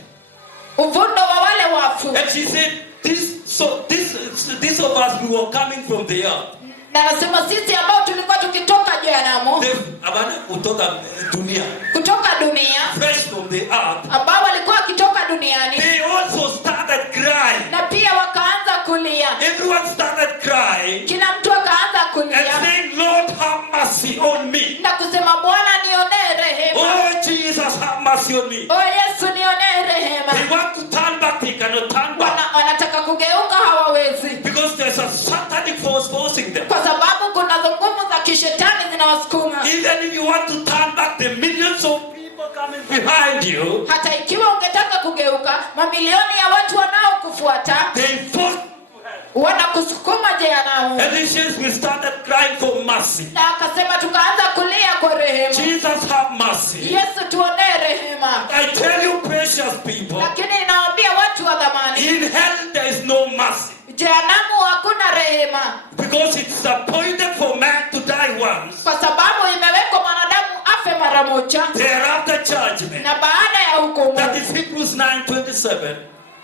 uvundo wa wale wafu. And she said, this of us, we were coming from the earth. Na nasema sisi ambao tulikuwa tukitoka jehanamu, Abana kutoka dunia. kutoka dunia, Fresh from the earth. ambao walikuwa wakitoka duniani, They also started crying. na pia wakaanza kulia. Everyone started crying Kila mtu akaanza and kulia saying, Lord, have mercy on me. na kusema, Bwana nionee rehema, Oh, Jesus, have mercy on me. o Yesu nionee rehema. They want to turn back, they cannot turn back. Wanataka kugeuka, hawawezi, Because there's a satanic force forcing them. kwa sababu kuna nguvu za kishetani zinawasukuma. Even if you want to turn back, the millions of people coming behind you, Hata ikiwa ungetaka kugeuka, mamilioni ya watu wanaokufuata they force. wanakusukuma jehanamu. And the says we started crying for mercy. Na akasema tukaanza kulia kwa rehema. Jesus, have mercy. Yesu tuonee rehema. I tell you, precious people, Lakini ninawaambia watu wa dhamani, in hell there is no mercy. jehanamu hakuna rehema, Because it's appointed for man to die once. kwa sababu imewekwa mwanadamu afe mara moja, Thereafter judgment. na baada ya hukumu. That is Hebrews 9:27.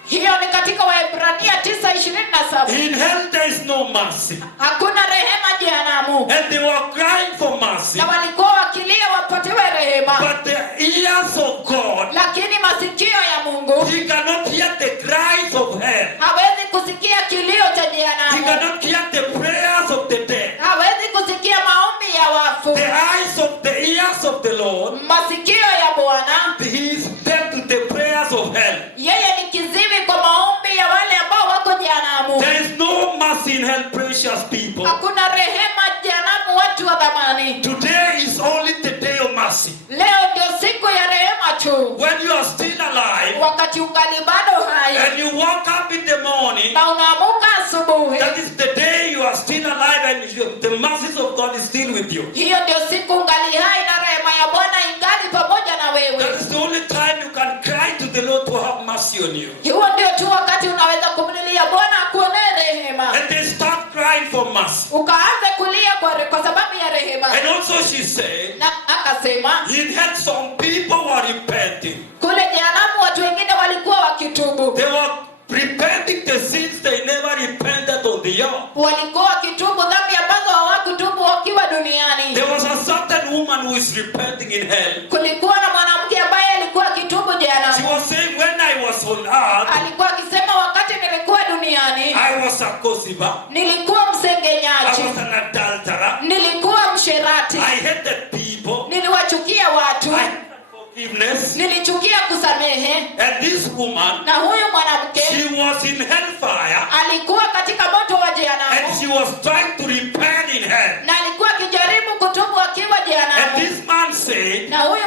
Hiyo ni katika Waebrania 9:27. In hell there is no mercy. Hakuna rehema jehanamu, And they were crying for mercy. na walikuwa wakilia wapatiwe rehema. But the ears of God, Lakini masikio ya Mungu he cannot hear the cries of hell. hawezi kusikia kilio cha He jehanamu, cannot hear the prayers of the dead. hawezi kusikia maombi ya wafu. The eyes of the ears of the Lord, Masikio ya Bwana, he is deaf to the prayers of hell. yeye ni kiziwi kwa maombi ya wale ambao wako jehanamu. There is no mercy in hell, precious people. Hakuna rehema jehanamu, watu wa dhamani. Today is only the day of mercy. Leo ndio siku ya rehema tu, When you are still alive wakati ungali bado hai and you wake up in the morning, na unaamuka asubuhi. that is the day you are still alive and the mercies of God is still with you. Hiyo ndio siku ungali hai na rehema ya Bwana ingali pamoja na That wewe. is the only time you can cry to the Lord to have mercy on you. Huo ndio tu wakati unaweza kumlilia Bwana akuonee rehema. And they start crying for mercy. Ukaanze kulia kwa sababu ya rehema. And also she said, Na akasema in hell some people were repenting. kule jehanamu watu wengine walikuwa wakitubu. They were repenting the sins they never repented on the earth. Walikuwa wakitubu dhambi ambazo hawakutubu wakiwa duniani. There was a certain woman who is repenting in hell. Kulikuwa na mwanamke ambaye alikuwa akitubu She jehanamu. was saying, when I was on earth, Alikuwa akisema wakati nilikuwa duniani I was a gossiper. nilikuwa I msengenyaji, was an adulterer. nilikuwa msherati, I hated people. niliwachukia watu, I hated forgiveness. nilichukia kusamehe. And this woman, Na huyu mwanamke she was in hellfire alikuwa katika moto wa and jehanamu, she was trying to repent in hell. na alikuwa akijaribu kutubu akiwa And jehanamu. this man said, Na huyu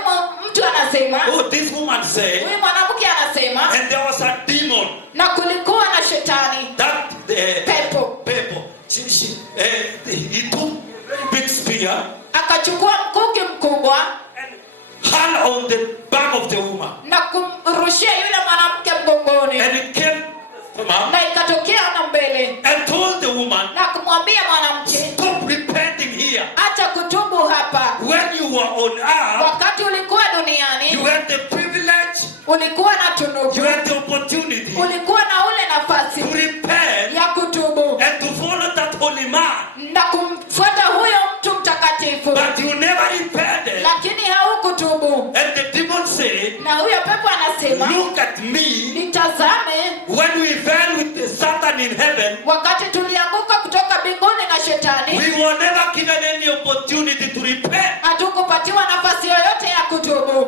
mtu anasema, this woman said, huyu mwanamke anasema, and there was a demon na kulikuwa na shetani that pepo, people. He took a very big spear akachukua mkuki mkubwa and hung on the back of the woman. na kumrushia yule mwanamke mgongoni, And it came from her na ikatokea na mbele and told the woman, na kumwambia mwanamke, stop repenting here. acha kutubu hapa. When you were on earth, Wakati ulikuwa you duniani had the privilege, ulikuwa na you tunuku, had the opportunity ulikuwa na ule nafasi to repent ya kutubu and to follow that holy man. na kumfuata huyo mtu mtakatifu, But you never repented. lakini haukutubu. And the demon said, Na huyo pepo anasema, look at me. nitazame, When we fell with the Satan in heaven, wakati tulianguka kutoka were never given any opportunity to repent. Hatukupatiwa nafasi yoyote ya kutubu.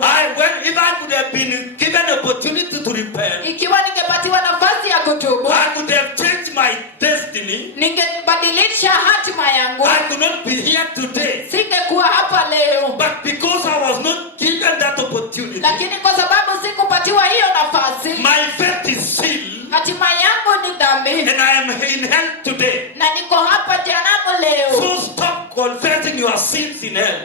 If I could have been given opportunity to repent, Ikiwa ningepatiwa nafasi ya kutubu, I could have changed my destiny. ningebadilisha hatima yangu. I could not be here today. Singekuwa hapa leo. But because I was not given that opportunity, Lakini kwa sababu sikupatiwa hiyo nafasi, my faith is sealed. hatima yangu ni dhambi. And I am in hell today. Na niko hapa jehanamu leo. So stop confessing your sins in hell.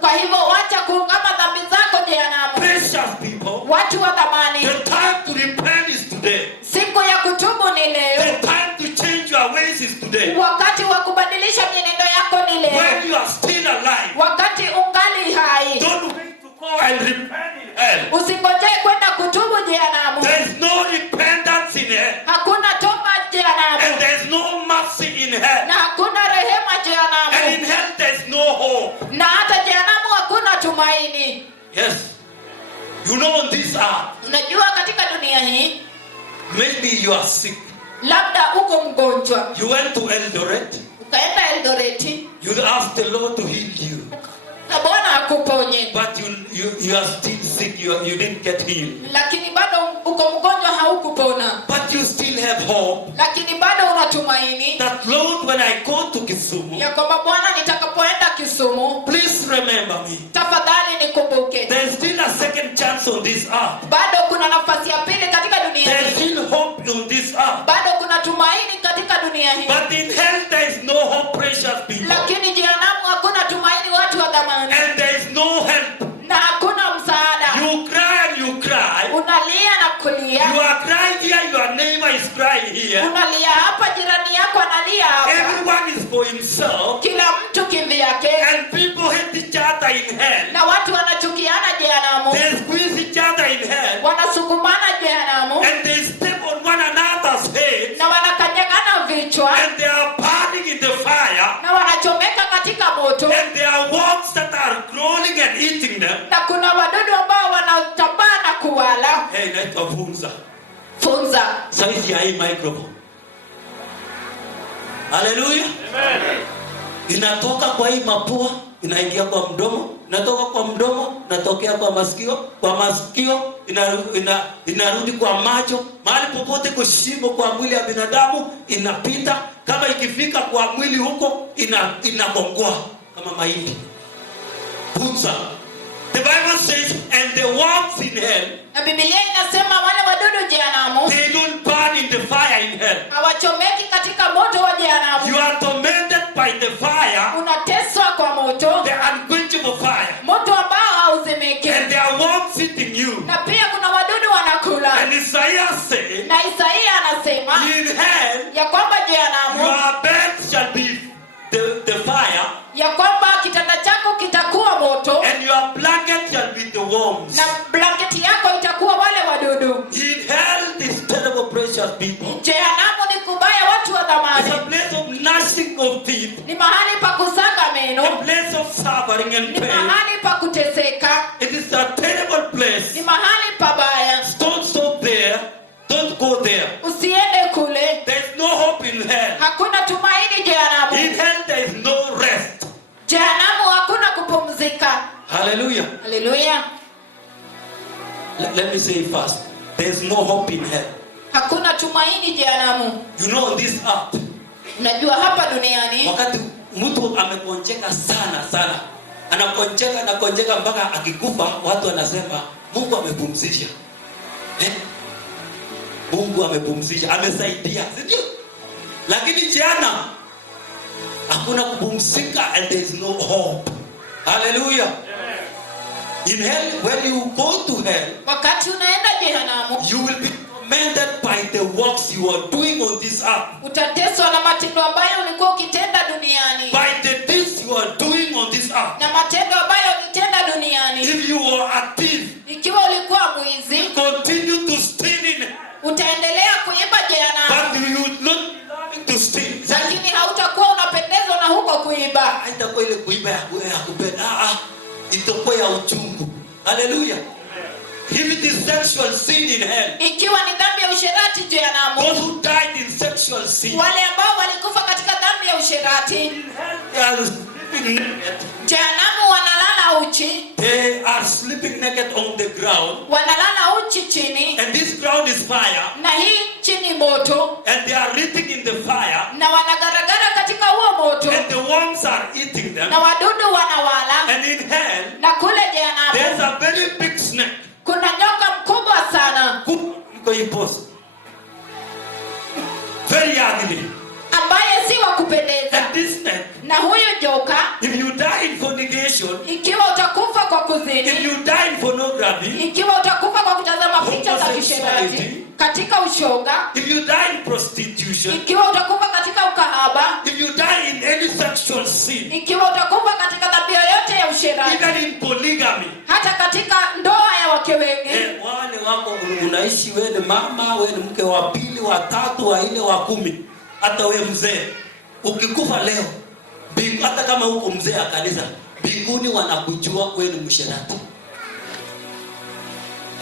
Kwa hivyo wacha kuungama dhambi zako jehanamu. Precious people, Watu wa thamani, the time to repent is today. siku ya kutubu ni leo. The time to change your ways is today. Wakati wa kubadilisha mienendo yako ni leo. When you are still alive, Wakati ungali hai. don't wait to go and repent in hell. Usingojee kwenda kutubu jehanamu. There is no repentance in hell. Hakuna toba jehanamu. And there is no mercy in hell. Na hakuna rehema And jehanamu. in hell there is no hope. Na hata jehanamu hakuna tumaini. Yes. You know, on this earth, Unajua katika dunia hii, maybe you are sick. labda uko mgonjwa. You went to Eldoret. Ukaenda Eldoreti. You asked the Lord to heal you. Na Bwana akuponye. But you are still sick. You didn't get healed. Lakini bado uko mgonjwa haukupona. But you still have hope. Lakini bado unatumaini That Lord, when I go to Kisumu, ya kwamba Bwana nitakapoenda Kisumu, please remember me. tafadhali nikumbuke. There is still a second chance on this earth. Bado kuna nafasi ya pili katika dunia There is hii. still hope on this earth. Bado kuna tumaini katika dunia hii. But in hell there is no hope, precious people. Lakini jehanamu hakuna tumaini, watu wa thamani. And there is no help. Na hakuna msaada. You cry and you cry. Unalia na kulia. You are crying here, your neighbor is crying here. Unalia hapa, jirani yako analia hapa. Everyone is for himself. Kila mtu kivyake. And people hate each other in hell. Na watu wanachukiana jehanamu. They squeeze each other in hell. Wanasukumana jehanamu. And they step on one another's heads. Na wanakanyagana vichwa. And they are burning in the fire. Na wanachomeka katika moto. And there are worms that are crawling and eating them. Na kuna wadudu ambao wanatambaa na kuwala. Hey, naitwa Funza. Funza. Saizi ya hii microphone. Hallelujah. Amen. Inatoka kwa hii mapua, inaingia kwa mdomo, inatoka kwa mdomo, inatokea kwa masikio, inarudi kwa macho, mahali popote kushimo kwa mwili ya binadamu inapita, kama ikifika kwa mwili huko inagongoa kama mahindi. Funza. The Bible says, and the worms in hell, Na Biblia inasema wale wadudu jehanamu they don't burn in the fire in hell. hawachomeki katika moto wa jehanamu. You are tormented by the fire, Unateswa kwa moto, the unquenchable fire. moto ambao hauzimiki. And there are worms eating you. Na pia kuna wadudu wanakula. And Isaiah said, Na Isaia anasema in hell, ya kwamba jehanamu, your bed shall be the fire, ya kwamba kitanda chako kitakuwa moto and your blanket shall be the worms. na blanketi yako itakuwa wale wadudu. In hell, this terrible, precious people. Jehanamu ni kubaya, watu wa It's a thamani. place of gnashing of teeth, Ni mahali pa kusaga meno, a place of suffering and ni pain. mahali pa kuteseka, It is a terrible ni place. mahali pabaya. Don't stop there. Don't go there. Usiende kule. There is no hope in hell. Hakuna tumaini jehanamu. In hell there is no rest. Jehanamu hakuna kupumzika. Hallelujah. Haleluya. Let me say it first. There is no hope in hell. Hakuna tumaini jehanamu. You know, on this earth, Unajua hapa duniani wakati mtu amekonjeka sana, anakonjeka mpaka akikufa, watu wanasema Mungu amepumzisha. Mungu amepumzisha, amesaidia, sio? Lakini jana hakuna kupumzika, and there is no hope. Hallelujah. In hell, when you go to hell, wakati unaenda jehanamu, you will be tormented by the works you are doing on this earth. utateswa na matendo ambayo ulikuwa ukitenda duniani. By the things you are doing on this earth. Na matendo ambayo ulitenda duniani. If you are a thief, Ikiwa ulikuwa mwizi, continue to steal in hell. utaendelea kuiba jehanamu. But you will not be loving to steal. Lakini hautakuwa unapendezwa na huko kuiba. Haitakuwa ile kuiba ya kupenda. Itakuwa ya uchungu. Hallelujah. If it is sexual sin in hell, Ikiwa ni dhambi ya usherati jehanamu, those who died in sexual sin, wale ambao walikufa katika dhambi ya usherati. In hell they are sleeping naked. Jehanamu wanalala uchi. They are sleeping naked on the ground. Wanalala uchi chini. And this ground is fire. Na hii chini moto. And they are eating in the fire. Na wanagaragara katika huo moto. And the worms are eating them. Na wadudu wanawala. And in hell, Na kule jehanamu there's a very big snake. kuna nyoka mkubwa sana. Very ugly. Ambaye si wa kupendeza. And this snake, Na huyu joka, if you die in fornication, ikiwa utakufa kwa if kuzini, you die in pornography, ikiwa utakufa kwa kutazama picha za kisherati, katika ushoga, if you die in prostitution, ikiwa utakufa katika ukahaba, if you die in any sexual sin, ikiwa utakufa katika dhambi yoyote ya usherati, even in polygamy, hata katika ndoa ya wake wengi, wale wako unaishi wewe ni mama, wewe ni mke wa pili, wa tatu, wa nne, wa 10, hata wewe mzee, ukikufa leo, hata kama uko mzee ya kanisa, mbinguni wanakujua wewe ni msherati.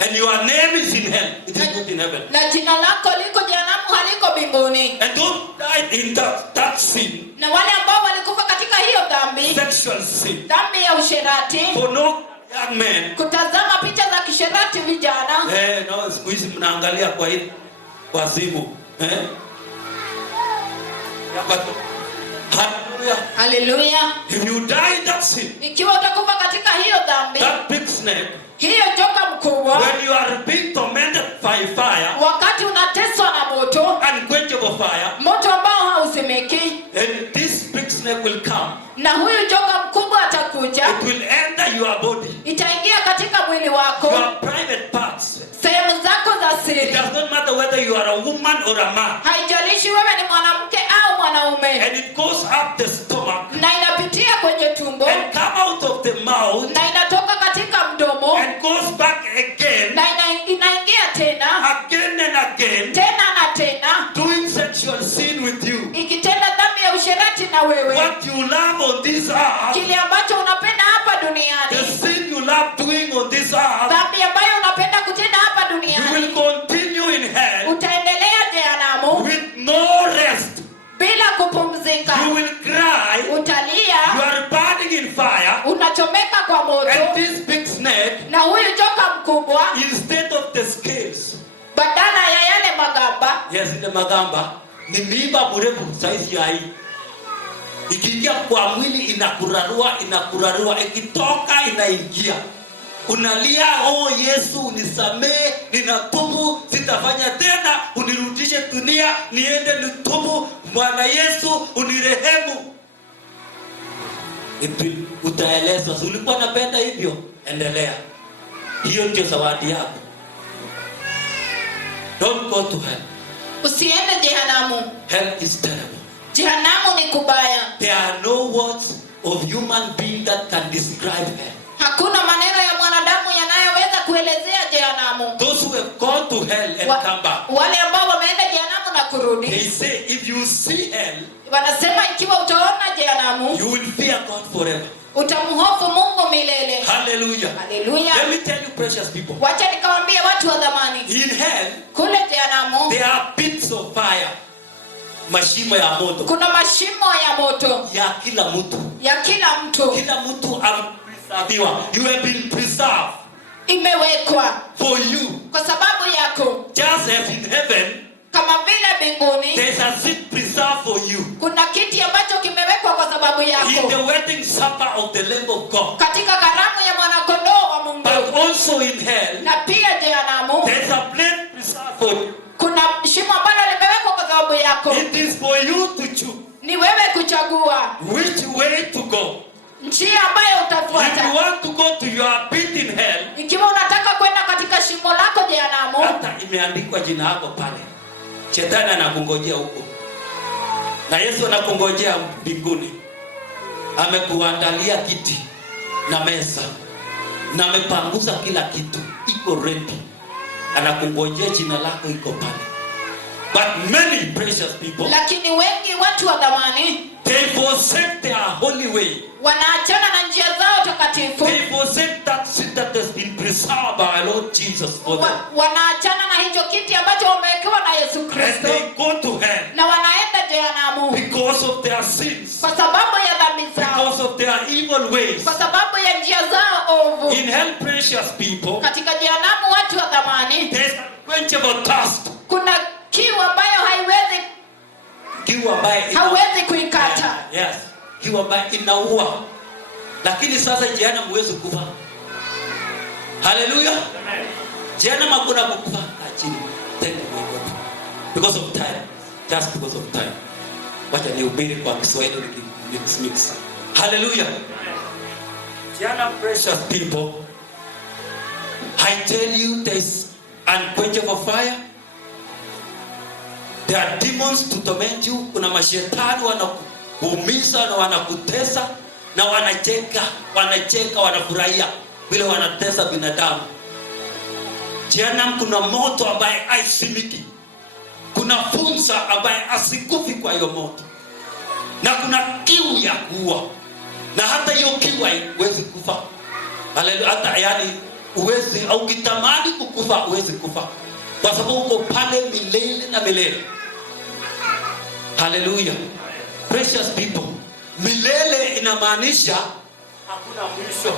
And your name is in hell. It is not in heaven. na jina lako liko jehanamu, haliko mbinguni. And don't die in that sin. Na wale ambao walikufa katika hiyo dhambi, Sexual sin. dhambi ya usherati, For no young men. kutazama picha za kisherati vijana, No, siku hizi mnaangalia kwa hii kwa simu. Hallelujah. haleluya. If you die in that sin, Ikiwa utakufa katika hiyo dhambi, that big snake, hiyo joka mkubwa, when you are being tormented by fire, wakati unateswa na moto, unquenchable fire, moto ambao hauzimiki, and this big snake will come. na huyu joka mkubwa atakuja, It will enter your body, itaingia katika mwili wako, your private parts. sehemu zako za It siri. does not matter whether you are a woman or a man. Haijalishi wewe ni mwanamke au mwanaume, And it goes up the stomach na inapitia kwenye tumbo, and come out of the mouth na inatoka katika mdomo, and goes back again, na inaingia tena again and again, tena na tena, doing sexual sin with you. ikitenda dhambi ya usherati na wewe. What you love on this earth, Kile ambacho unapenda hapa the duniani, sin you love doing on this earth, dhambi ambayo unapenda kutenda hapa you will duniani, continue in hell utaendelea jehanamu with no rest. bila kupumzika. You will cry, you Utalia, are burning in fire, unachomeka kwa and moto, this big snake, na huyu joka mkubwa, instead of the scales, badala ya yale magamba, yes, ile magamba ni miiba mrefu saizi ya hii, ikiingia kwa mwili inakurarua, ikitoka inaingia, unalia, oh Yesu unisamee, ninatubu, sitafanya tena, unirudishe dunia, niende nitubu, Bwana Yesu unirehemu. Utaelezwa, ulikuwa napenda hivyo, endelea. Hiyo ndio zawadi yako. Don't go to hell. usiende jehanamu. Hell is terrible. Jehanamu ni kubaya. There are no words of human being that can describe hell. Hakuna maneno ya mwanadamu yanayoweza kuelezea jehanamu. Those who have gone to hell and come back, Wale ambao wameenda jehanamu na kurudi, they say if you see hell, wanasema ikiwa utaona jehanamu, you will fear God forever. utamhofu Mungu milele. Hallelujah. Haleluya. Let me tell you, precious people, Wacha nikawaambie watu wa dhamani, in hell kule jehanamu there are pits of fire, mashimo ya moto kuna mashimo ya moto ya kila mtu. ya kila mtu, Kila mtu amepreserviwa. You have been preserved imewekwa for you. kwa sababu yako. Just as in heaven Kama vile mbinguni there's a seat preserved for you. kuna kiti ambacho kimewekwa kwa sababu In yako, the wedding supper of the Lamb of God. katika karamu ya mwanakondoo wa Mungu. But also in hell Na pia jehanamu there's a place preserved for you. kuna shimo ambalo limewekwa kwa sababu yako. It is for you to choose Ni wewe kuchagua which way to go. njia ambayo If you utafuata. want to go to your pit in hell, Ikiwa unataka kwenda katika shimo lako jehanamu, hata imeandikwa jina lako pale. Shetani anakungojea huko, na Yesu anakungojea mbinguni. Amekuandalia kiti na meza na amepanguza kila kitu, iko ready, anakungojea, jina lako iko pale. But many precious people, lakini wengi watu wa dhamani they forsake their holy way. wanaachana na njia zao takatifu. They forsake that seat that has been preserved by our Lord Jesus for them. Wanaachana na hicho kiti ambacho wamewekewa na Yesu And Kristo, they go to hell na wanaenda jehanamu because of their sin. evil ways. kwa sababu ya njia zao ovu. In hell, precious people, Katika jehanamu watu wa thamani, there's unquenchable thirst. kuna kiu ambayo Kiu ambaye hawezi kuikata. Yes. Kiu ambaye inaua. Lakini sasa jehanamu huwezi kufa. Hallelujah. Jehanamu hakuna kufa. Achini. Thank you God. Because of time. Just because of time. Wacha nihubiri kwa Kiswahili mix. Hallelujah. Jehanamu, precious people, I tell you, there's unquenchable fire. There are demons to torment you. Kuna mashetani wanakuumiza na wanakutesa na wanacheka, wanafurahia vile wanatesa binadamu. Jehanamu kuna moto ambaye haisimiki. Kuna funza ambaye asikufi kwa hiyo moto. Na kuna kiu ya kuua. Na hata hiyo kiu haiwezi kufa. Haleluya. Hata yani uwezi au kitamani kukufa uwezi kufa. Kwa sababu uko pale milele na milele. Hallelujah. Precious people, milele inamaanisha hakuna mwisho.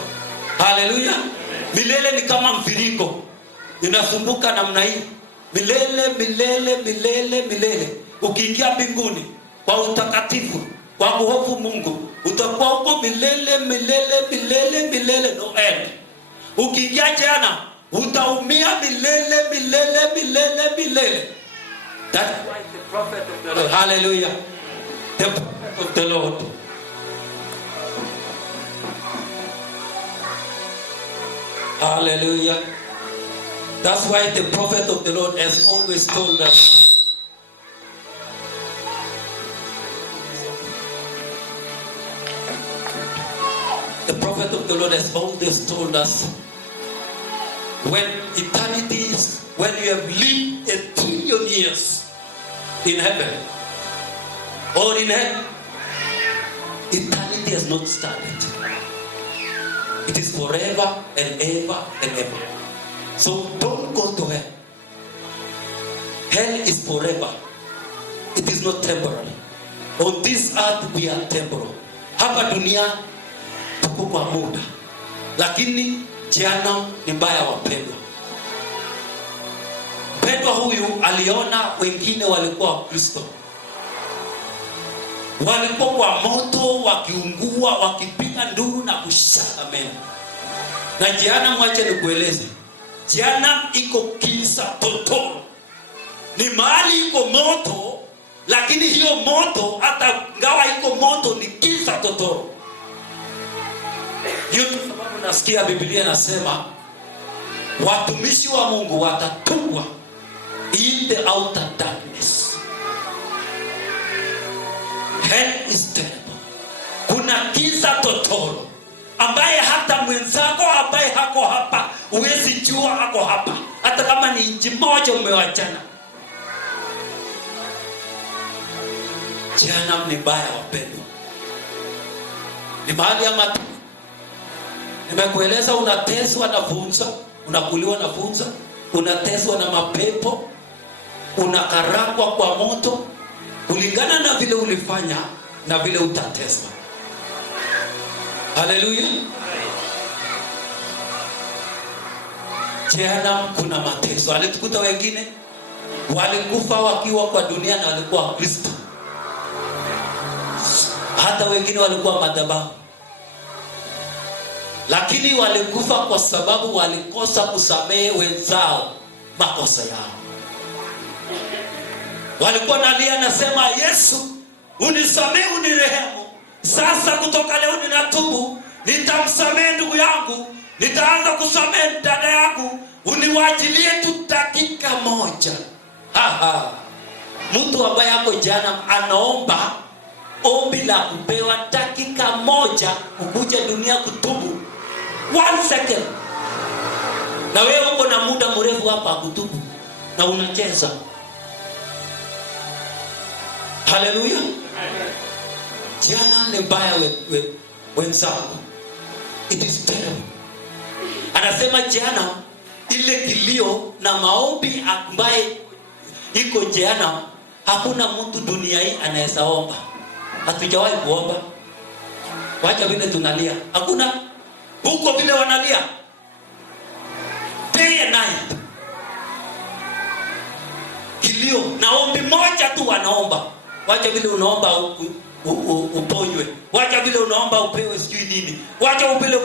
Hallelujah. Milele ni kama mviringo, inasumbuka namna hii, milele milele milele milele. Ukiingia mbinguni kwa utakatifu, kwa kuhofu Mungu, utakuwa huko milele milele milele milele, no end. Ukiingia jana utaumia milele milele milele milele. That's why the prophet of the Lord, hallelujah, the prophet of the Lord, hallelujah, that's why the prophet of the Lord has always told us, the prophet of the Lord has always told us, when eternity is, when you have lived 1 trillion years in heaven or in hell, eternity has not started. It is forever and ever and ever. So don't go to hell. Hell is forever. It is not temporary. On this earth we are temporal. Hapa dunia tuko kwa muda, lakini jehanamu ni mbaya, wapendwa. Mpendwa huyu aliona wengine walikuwa Wakristo, walikuwa kwa moto, wakiungua, wakipiga nduru na kushaka meno. Na jehanamu, acha nikueleze, jehanamu iko kisa totoro. Ni mahali iko moto, lakini hiyo moto hata ngawa iko moto ni kisa totoro. Hiyo sababu nasikia Biblia inasema watumishi wa Mungu watatupwa in the outer darkness. Hell is terrible. Kuna kisa totoro ambaye hata mwenzako ambaye hako hapa huwezi jua hako hapa, hata kama ni inji moja umewachana. Jehanamu ni mbaya, wapendwa. Ni mahali ya mateso. Nimekueleza, unateswa na funza, unakuliwa na funza, unateswa na mapepo, unakarangwa kwa moto, kulingana na vile ulifanya na vile utateswa. Haleluya. Jehanamu kuna mateso. Alitukuta wengine walikufa wakiwa kwa dunia na walikuwa Kristo. Hata wengine walikuwa madhabahu, lakini walikufa kwa sababu walikosa kusamehe wenzao makosa yao. Walikuwa nalia, nasema, Yesu unisamehe, unirehemu. Sasa kutoka leo ninatubu, nitamsamehe ndugu yangu, nitaanza kusamehe dada yangu, uniwajilie tu dakika moja. Mtu ambaye ako jehanamu anaomba ombi la kupewa dakika moja kukuja dunia kutubu. 1 second. Na wewe uko na muda mrefu hapa kutubu na unacheza. Haleluya. Jehanamu ni mbaya wenzangu. It is terrible. Anasema jehanamu, ile kilio na maombi ambaye iko jehanamu, hakuna mtu dunia hii anaweza omba. Hatujawahi kuomba. Wacha vile tunalia. Hakuna huko vile wanalia. Day and night. Kilio na ombi moja tu wanaomba. Wacha vile unaomba uponywe. Wacha vile unaomba upewe sijui nini. Wacha vile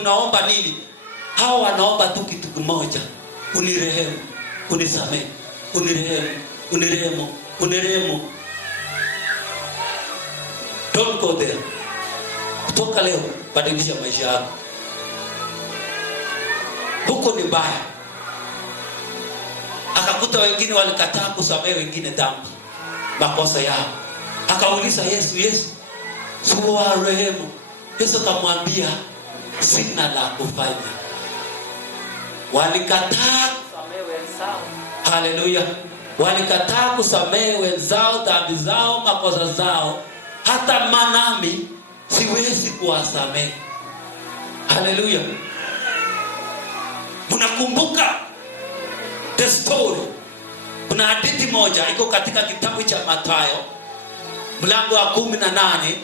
unaomba nini. Hao wanaomba tu kitu kimoja. Unirehemu, unisamehe, unirehemu. Don't go there. Kutoka leo badilisha maisha yako. Huko ni mbaya. Akakuta wengine walikataa kusamehe wengine dhambi, makosa yao. Akauliza Yesu, suwarehemu. Yesu akamwambia sina la kufanya. Walikataa kusamehe wenzao. Haleluya. Walikataa kusamehe wenzao dhambi zao, makosa zao. Hata manami siwezi kuwasamehe. Haleluya. Mnakumbuka the story? Kuna hadithi moja iko katika kitabu cha Mathayo mlango wa 18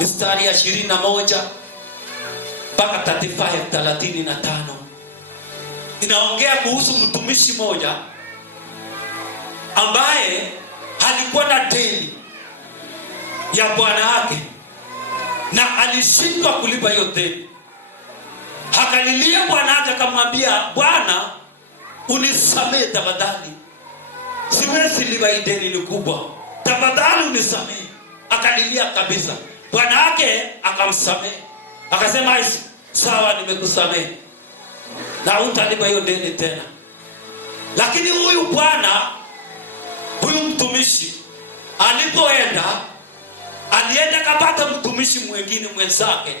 mstari ya 21 mpaka 35. Inaongea kuhusu mtumishi moja ambaye alikuwa na deni ya bwana yake na alishindwa kulipa hiyo deni. Akalilia bwana yake akamwambia, Bwana, unisamehe tafadhali. Siwezi lipa hii deni, ni kubwa. Tafadhali unisamehe. Akalilia kabisa. Bwana yake akamsamehe. Akasema, sawa, nimekusamehe. Na hutalipa hiyo deni tena. Lakini huyu bwana, huyu mtumishi alienda kapata mtumishi mwingine mwenzake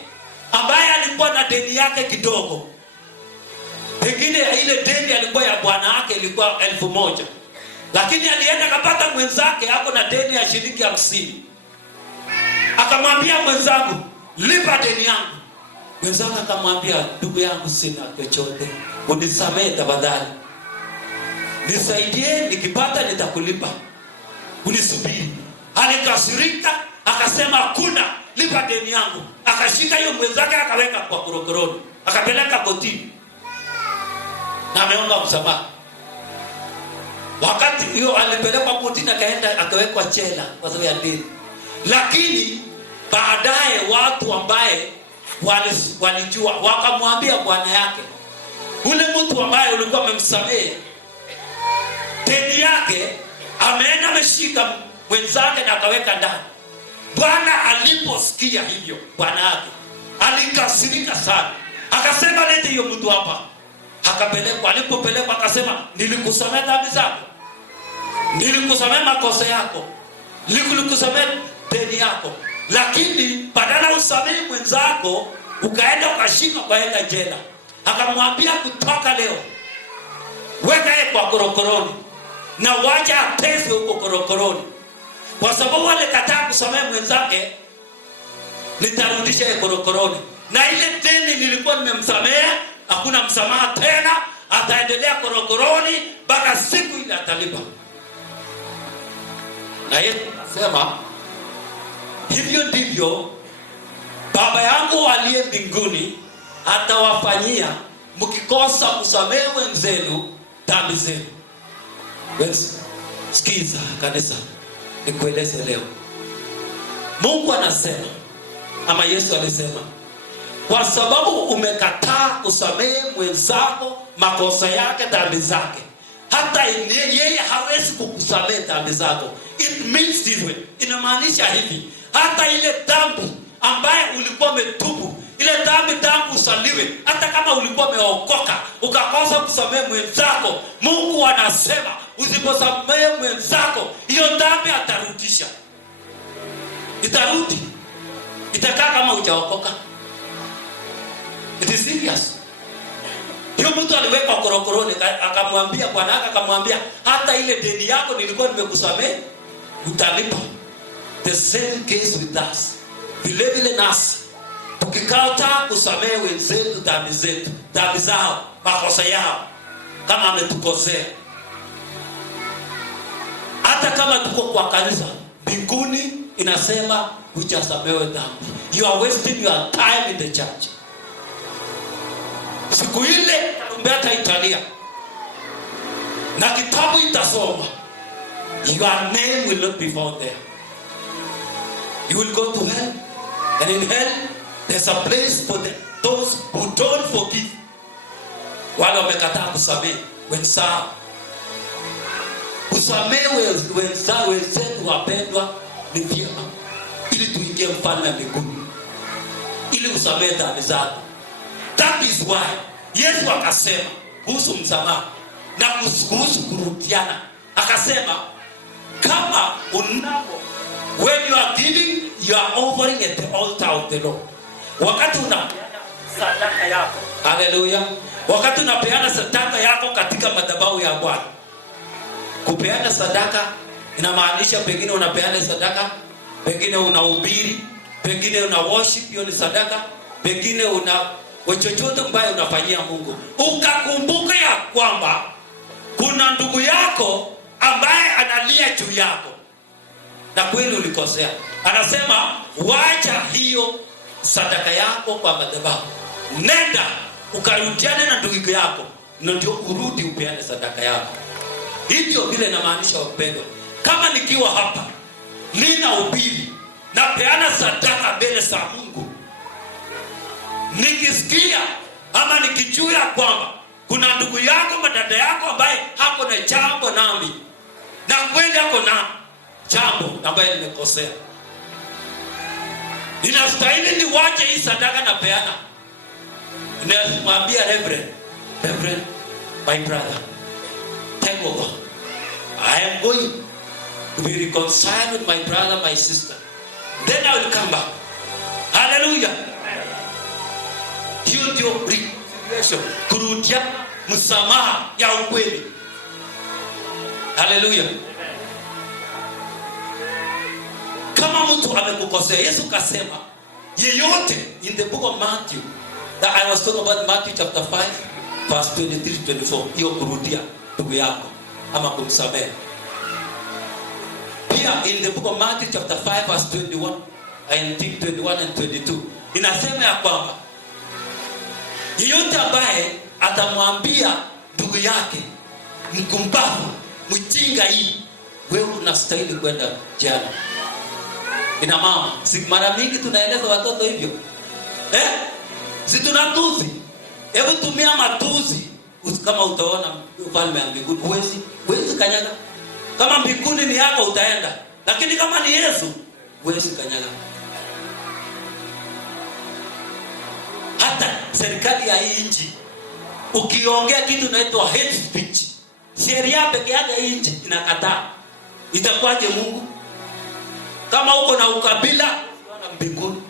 ambaye alikuwa na deni yake kidogo. Pengine ile deni alikuwa ya bwana yake ilikuwa 1,000. Lakini alienda kapata mwenzake ako na deni ya shilingi 50. Akamwambia mwenzangu, lipa deni yangu. Mwenzake akamwambia, ndugu yangu, sina chochote, unisamehe tafadhali. Nisaidie, nikipata nitakulipa. Unisubiri. Alikasirika, akasema hakuna, lipa deni yangu. Akashika hiyo mwenzake akaweka kwa korokoroni, akapeleka kotini. Na ameomba msamaha. Wakati hiyo alipelekwa kotini, akaenda akawekwa jela kwa sababu ya deni. Lakini baadaye watu ambaye walijua wakamwambia bwana yake, ule mtu ambaye ulikuwa umemsamehe deni yake ameenda ameshika mwenzake na akaweka ndani. Bwana aliposikia hivyo, bwana yake alikasirika sana. Akasema, lete hiyo mtu hapa. Akapelekwa. Alipopelekwa akasema, nilikusamehe dhambi zako, nilikusamehe makosa yako, nilikusamehe deni yako. Lakini badala usamehe mwenzako, ukaenda ukashika ukaenda jela. Akamwambia, kutoka leo weka yeye kwa korokoroni na wacha ateswe huko korokoroni. Kwa sababu alikataa kusamehe mwenzake, nitarudisha yeye korokoroni. Na ile deni nilikuwa nimemsamehe, hakuna msamaha tena, ataendelea korokoroni mpaka siku ile atalipa. Na Yesu anasema, hivyo ndivyo Baba yangu aliye mbinguni atawafanyia mkikosa kusamehe wenzenu dhambi zenu. Sikiza kanisa, nikueleze leo. Mungu anasema, ama Yesu alisema, kwa sababu umekataa kusamehe mwenzako makosa yake, dhambi zake, hata yeye hawezi kukusamehe dhambi zako. It means this way. Inamaanisha hivi, hata ile dhambi ambaye ulikuwa umetubu, ile dhambi usaliwe, hata kama ulikuwa umeokoka ukakosa kusamehe mwenzako, Mungu anasema usiposamehe mwenzako, hiyo dhambi atarudisha. Itarudi. Itakaa kama hujaokoka. It is serious. Hiyo mtu aliwekwa korokoroni, akamwambia bwana yake, akamwambia, hata ile deni yako nilikuwa nimekusamehe, utalipa. The same case with us. Vile vile nasi tukikataa kusamehe wenzetu dhambi zetu, dhambi zao, makosa yao, kama ametukosea, hata kama tuko kwa kanisa, mbinguni inasema hujasamehewa dhambi. You are wasting your time in the church. Siku ile tarumbeta italia na kitabu itasoma, your name will not be found there. You will go to hell, and in hell there's a place for those who don't forgive. Wale wamekataa kusamehe wenzao. Kusamehe wenzao wenzetu wapendwa ni vyema, ili tuingie mfalme wa mbinguni, ili usamehe dhambi zako. That is why Yesu akasema kuhusu msamaha na kuhusu kurudiana, akasema kama unapo, when you are giving, you are offering at the altar of the Lord. Wakati unapeana sadaka yako, haleluya, wakati unapeana sadaka yako katika madhabahu ya Bwana. Kupeana sadaka inamaanisha pengine unapeana sadaka, pengine unahubiri, pengine una worship, hiyo ni sadaka, pengine una chochote ambayo unafanyia Mungu. Ukakumbuka ya kwamba kuna ndugu yako ambaye analia juu yako na kweli ulikosea. Anasema wacha hiyo sadaka yako kwa madhabahu, nenda ukarudiane na ndugu yako, na ndio urudi upeane sadaka yako. Hivyo vile inamaanisha upendo. Kama nikiwa hapa ninahubiri na peana sadaka mbele za Mungu, nikisikia ama nikijua kwamba kuna ndugu yako, madada yako ambaye hako na jambo nami, na kweli hako na jambo ambaye nimekosea, ninastahili niwache hii sadaka na peana. Ninamwambia Reverend, my brother, take over. I am going to be reconciled with my brother, my sister. Then I will come back. Hallelujah. Hiyo ndio reconciliation, kurudia, msamaha ya ukweli. Hallelujah. Kama mtu amekukosea, Yesu kasema yeyote, in the book of Matthew, that I was talking about Matthew chapter 5 verse 23-24, hiyo kurudia ndugu yako ama kumsamehe. Pia in the book of Matthew chapter 5 verse 21, I think 21 and 22, inasema ya kwamba yeyote ambaye atamwambia ndugu yake mkumbavu, mjinga, hii wewe unastahili kwenda jana. Ina mama, si mara mingi tunaeleza watoto hivyo, si tunatuzi. Hebu tumia matuzi kama utaona ufalme wa mbinguni. Huwezi kanyaga. Kama mbinguni ni yako utaenda, lakini kama ni Yesu huwezi kanyaga. Hata serikali ya hii nchi ukiongea kitu inaitwa hate speech, sheria peke yake hii nchi inakataa. Itakuwaje Mungu? Kama uko na ukabila usiona mbinguni.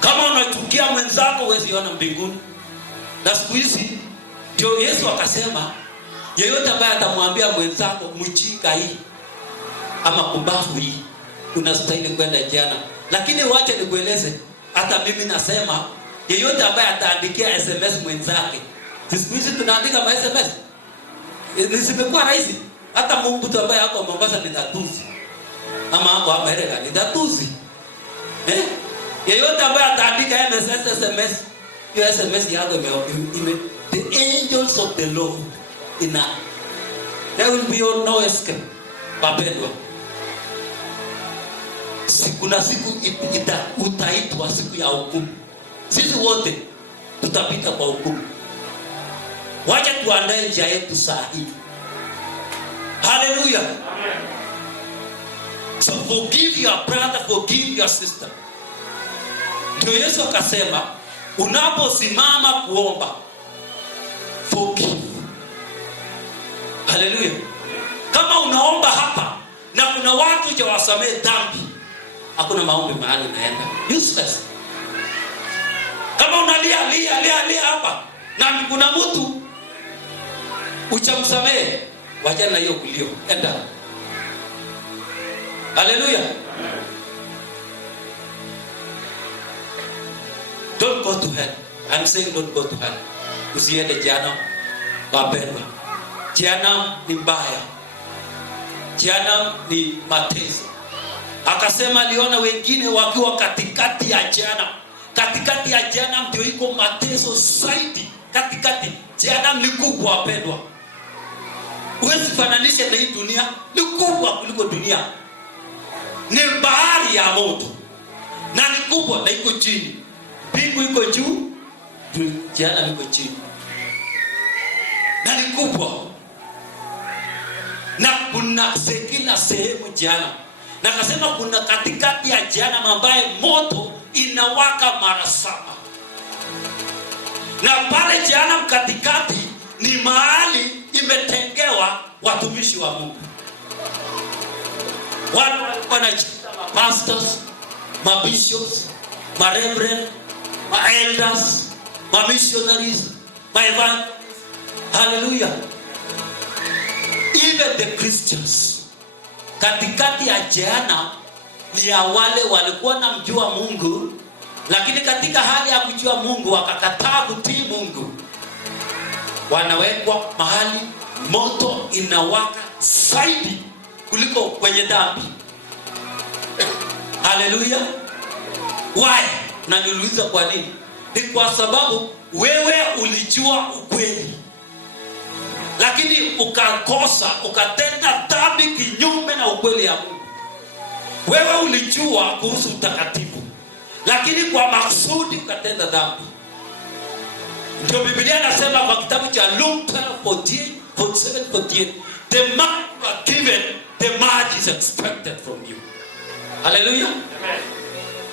Kama unachukia mwenzako huwezi ona mbinguni. Na siku hizi ndio Yesu akasema yeyote ambaye atamwambia mwenzako mjinga hii ama kumbavu hii, unastahili kwenda jana. Lakini wacha nikueleze, hata mimi nasema yeyote ambaye ataandikia SMS mwenzake. Siku hizi tunaandika ma SMS. Nisipekuwa rahisi. Hata mtu ambaye hako Mombasa ni tatuzi, ama hako Amerika ni tatuzi. Yeyote ambaye ataandika SMS, hiyo SMS yako the angels of the Lord ina, there will be no escape. Wapendwa, siku na siku utaitwa siku ya hukumu. Sisi wote tutapita kwa hukumu. Wacha tuandae njia yetu saa hii. Hallelujah. Amen. So forgive your brother, forgive your sister. Ndio Yesu akasema unaposimama kuomba, forgive. Hallelujah. Kama unaomba hapa na kuna watu hawasamehe dhambi, hakuna maombi mahali unaenda. Useless. Kama unalia hapa na kuna mtu uchamsamehe, wachana na hiyo kulio, enda. Hallelujah. Don't go to hell. I'm saying don't go to hell. Usiende jana, wapendwa. Jana ni mbaya. Jehanamu ni mateso. Akasema aliona wengine wakiwa katikati ya Jehanamu. Katikati ya Jehanamu ndio iko mateso zaidi. Katikati Jehanamu ni kubwa wapendwa. Huwezi fananisha na hii dunia, ni kubwa kuliko dunia. Ni bahari ya moto. Na ni kubwa na iko chini. Mbingu iko juu, Jehanamu iko chini. Na ni kubwa. Na kuna kila sehemu Jehanamu. Na akasema kuna katikati ya Jehanamu ambaye moto inawaka mara 7. Na pale Jehanamu katikati ni mahali imetengewa watumishi wa Mungu. Watu wanajiita pastors, bishops, reverend, elders, missionaries, evangelists. Hallelujah. Even the Christians. Katikati ya Jehanamu ni ya wale walikuwa na mjua Mungu, lakini katika hali ya kujua Mungu wakakataa kutii Mungu. Wanawekwa mahali moto inawaka zaidi kuliko kwenye dhambi. Hallelujah. Why? Na niuliza kwa nini? Ni kwa sababu wewe ulijua ukweli, lakini ukakosa, ukatenda dhambi kinyume na ukweli ya Mungu. Wewe ulijua kuhusu utakatifu, lakini kwa maksudi ukatenda dhambi. Ndio Biblia inasema kwa kitabu cha Luke 12:47-48, the mark you are given, the mark is expected from you. Hallelujah. Amen.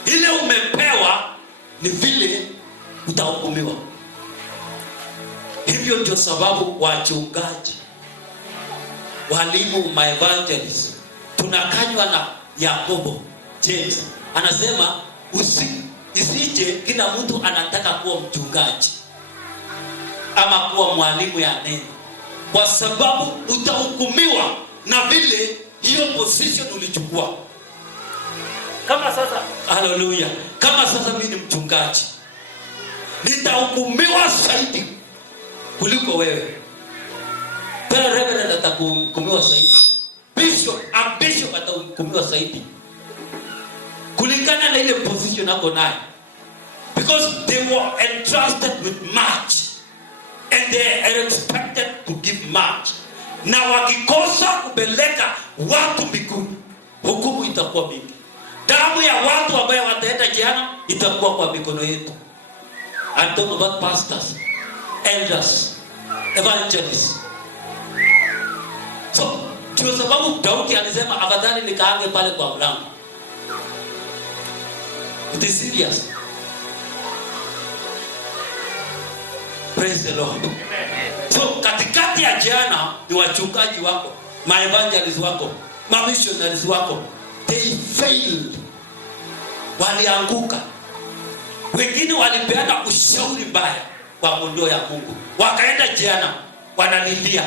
Ile umepewa ni vile utahukumiwa. Hivyo ndio sababu wachungaji, walimu, evangelists tunakanywa na Yakobo. James anasema isije kila mtu anataka kuwa mchungaji ama kuwa mwalimu ya neno, kwa sababu utahukumiwa na vile hiyo position ulichukua. Kama sasa, haleluya, kama sasa mimi ni mchungaji, nitahukumiwa zaidi kuliko wewe. Tena reverend atahukumiwa zaidi. Bishop atahukumiwa zaidi kulingana na ile position yako nayo, because they were entrusted with much and they are expected to give much. Na wakikosa kupeleka watu mbinguni, hukumu itakuwa mingi. Damu ya watu ambao wataenda jehanamu itakuwa kwa mikono yetu. I'm talking about pastors, elders, evangelists. So, kwa sababu Daudi alisema afadhali nikaange pale kwa mlango. It is serious. Praise the Lord. Amen. So katikati ya jehanamu ni wachungaji wako, evangelists wako, missionaries wako. They failed. Walianguka. Wengine walipeana ushauri mbaya kwa kondoo ya Mungu, wakaenda jehanamu wanalilia.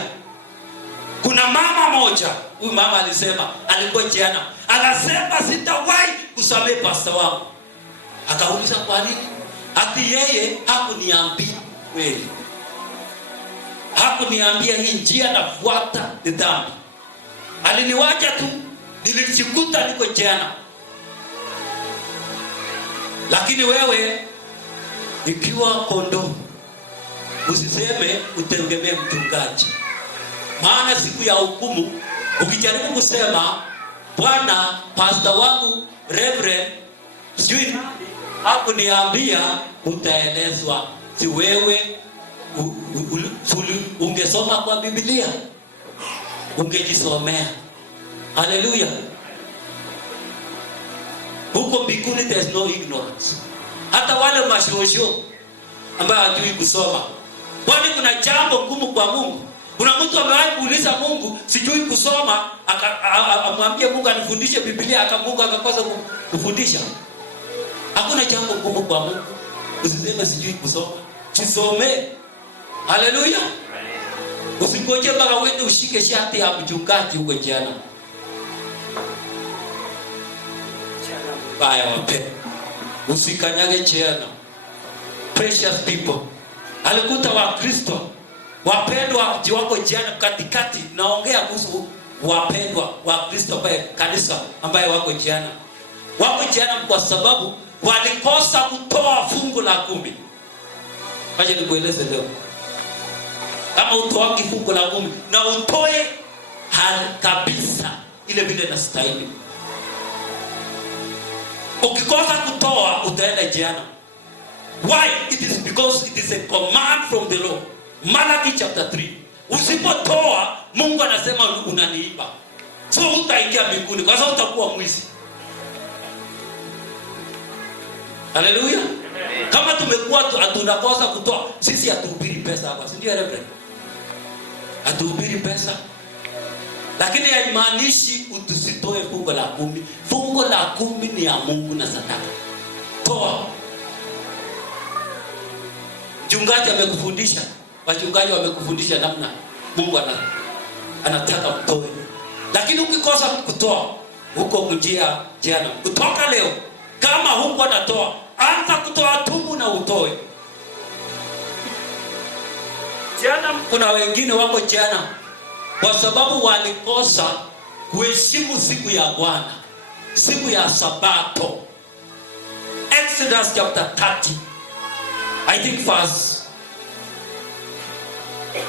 Kuna mama moja, huyu mama alisema alikuwa jehanamu, akasema sitawahi kusamehe pastor wangu. Akauliza kwa nini? Ati yeye hakuniambia kweli. Hakuniambia hii njia nafuata ni dhambi. Aliniwacha tu, nilijikuta niko jehanamu. Lakini wewe ikiwa kondoo, usiseme utegemee mchungaji. Maana siku ya hukumu ukijaribu kusema Bwana, pastor wangu reverend sijui hakuniambia, utaelezwa. Si wewe ungesoma kwa Biblia, ungejisomea. Hallelujah. Huko mbinguni there is no ignorance. Hata wale mashosho ambao hawajui kusoma, kwani kuna jambo ngumu kwa Mungu? Kuna mtu amewahi kuuliza Mungu sijui kusoma, amwambie Mungu anifundishe Biblia, Mungu akakosa kufundisha? Hakuna jambo ngumu kwa Mungu. Usiseme sijui kusoma, jisome. Hallelujah. Usingoje mpaka uende ushike shati ya mchungaji huko jana. Baya wape. Usikanyage jana. Precious people. Alikuta wa Kristo wapendwa jiwako jana katikati, naongea kuhusu wapendwa wa Kristo ambaye kanisa ambaye wako jana kwa sababu walikosa kutoa fungu la 10. Acha nikueleze leo, kama utoa fungu la 10 na utoe kabisa ile vile inastahili, ukikosa kutoa utaenda jana. Why? It is because it is a command from the Lord. Malachi chapter 3. Usipotoa Mungu anasema unaniiba, so utaingia mbinguni kwa sababu utakuwa mwizi. Haleluya. Kama tumekuwa tunakosa kutoa, sisi hatuhubiri pesa hapa, si ndio reverend? Hatuhubiri pesa, lakini haimaanishi utusitoe fungu la 10. Fungu la 10 ni ya Mungu na sadaka. Toa. Mchungaji amekufundisha, wachungaji wamekufundisha namna Mungu anataka mtoe. Lakini ukikosa kutoa, huko kujia jana. Kutoka leo, kama huko natoa, anza kutoa, tubu na utoe. Jana kuna wengine wako jana kwa sababu walikosa kuheshimu siku ya Bwana, siku ya Sabato. Exodus chapter 30, I think verse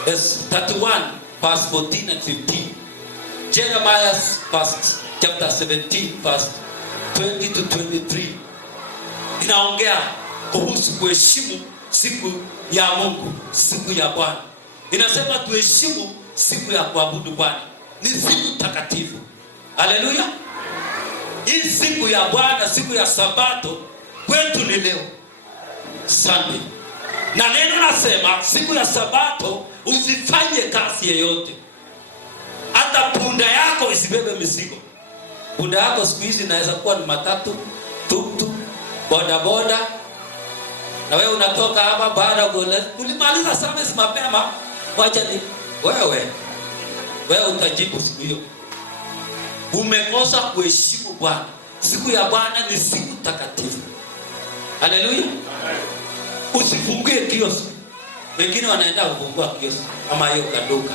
31, verse 14 and 15. Jeremiah chapter 17, verse 20 to 23. Inaongea kuhusu kuheshimu siku ya Mungu, siku ya Bwana. Inasema tuheshimu siku ya kuabudu Bwana. Ni siku takatifu. Haleluya. Hii siku ya Bwana, siku ya Sabato kwetu ni leo, Sunday. Na neno nasema siku ya Sabato usifanye kazi yoyote. Hata punda yako isibebe mizigo. Punda yako siku hizi inaweza kuwa ni matatu, tuktuk, bodaboda. Na wewe unatoka hapa baada ulimaliza service mapema, wacha ni wewe utajibu siku hiyo. Umekosa kuheshimu Bwana. Siku ya Bwana ni siku takatifu. Haleluya. Usifungie kioski. Wengine wanaenda kufungua kioski ama hiyo kaduka.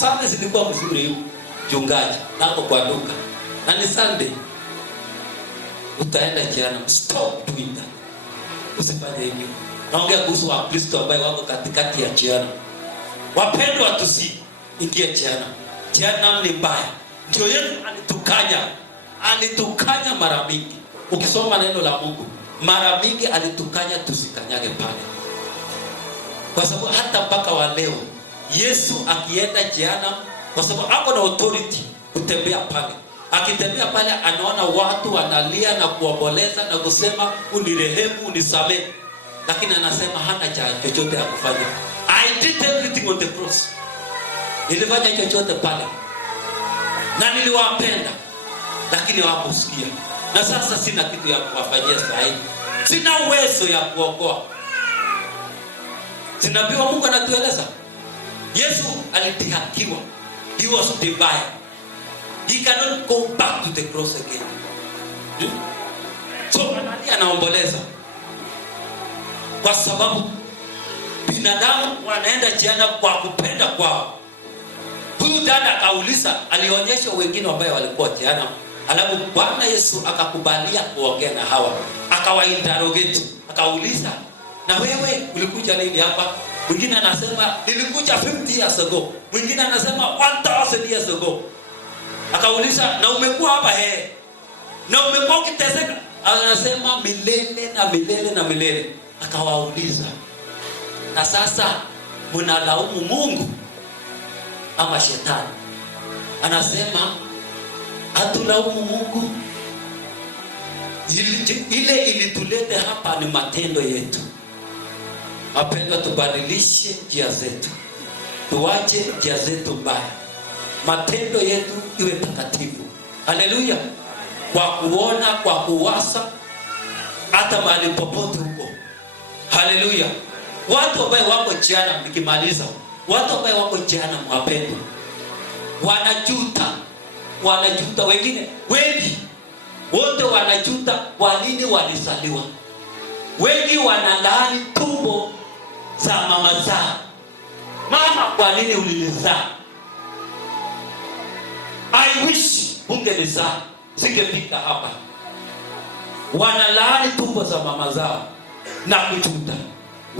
Sunday zilikuwa mzuri hiyo. Mchungaji nako kwa duka. Na ni Sunday. Utaenda jana. Stop doing that. Usifanye hivyo. Naongea kuhusu Wakristo ambao wako katikati ya jana. Wapendwa, tusiingie jana. Jana ni mbaya. Ndio Yesu alitukanya mara mingi. Ukisoma neno la Mungu, mara mingi alitukanya tusikanyage pale. Kwa sababu hata mpaka wa leo Yesu akienda jana, kwa sababu hapo na authority kutembea pale. Akitembea pale anaona watu wanalia na kuomboleza na kusema unirehemu, unisamehe. Lakini anasema hana chochote ya kufanya. I did everything on the cross. Nilifanya chochote pale. Na niliwapenda. Lakini hawakusikia. Na sasa sina kitu ya kuwafanyia sahihi. Sina uwezo ya kuokoa. Sinaambiwa Mungu anatueleza. Yesu alidhihakiwa. He was divided. He cannot go back to the cross again. So anaomboleza. Kwa sababu binadamu wanaenda jana kwa kupenda kwao. Huyu dada akauliza, alionyesha wengine ambao walikuwa jana. Alafu Bwana Yesu akakubalia kuongea na hawa. Akawainterrogate. Akauliza, na wewe ulikuja lini hapa? Mwingine anasema nilikuja 50 years ago. Mwingine anasema 1000 years ago. Akauliza, na umekuwa hapa na umekuwa ukiteseka? Anasema milele na milele na milele. Akawauliza, na sasa mnalaumu Mungu ama shetani? Anasema hatulaumu Mungu. Ile ilitulete hapa ni matendo yetu. Mapendo, tubadilishe njia zetu. Tuache njia zetu mbaya. Matendo yetu iwe takatifu. Haleluya. Kwa kuona, kwa kuwasa, hata mahali popote huko. Haleluya. Watu ambao wako jana, nikimaliza, watu ambao wako jana mwapendwa, wanajuta wengine, wengi wote wanajuta kwa nini walizaliwa. Wengi wanalaani tumbo za mama zao. Mama, kwa nini ulizaa? I wish ungelizaa singefika hapa. Wanalaani tumbo za mama zao na kujuta.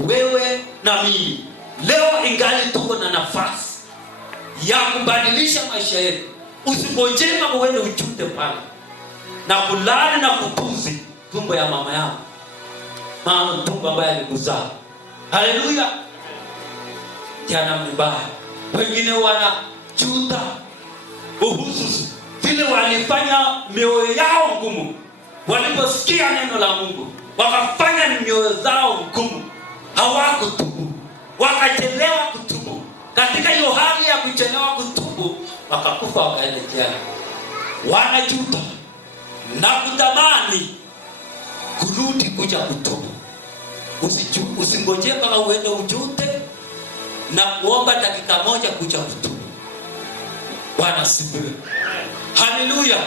Wewe na mimi leo ingali tuko na nafasi ya kubadilisha maisha yetu. Usingojema uende ujute pale na kulani na kutuzi tumbo ya mama yako, mama tumbo ambaye alikuzaa. Haleluya. Jana mbaya, wengine wanajuta uhususi vile walifanya mioyo yao ngumu waliposikia neno la Mungu, wakafanya mioyo zao ngumu, hawakutubu, wakachelewa kutubu. Katika hiyo hali ya kuchelewa kutubu, wakakufa, wakaenda jela. Wanajuta na kutamani kurudi kuja kutubu. Usingoje mpaka uende ujute na kuomba dakika moja kuja kutubu. Bwana sifiwe. Hallelujah.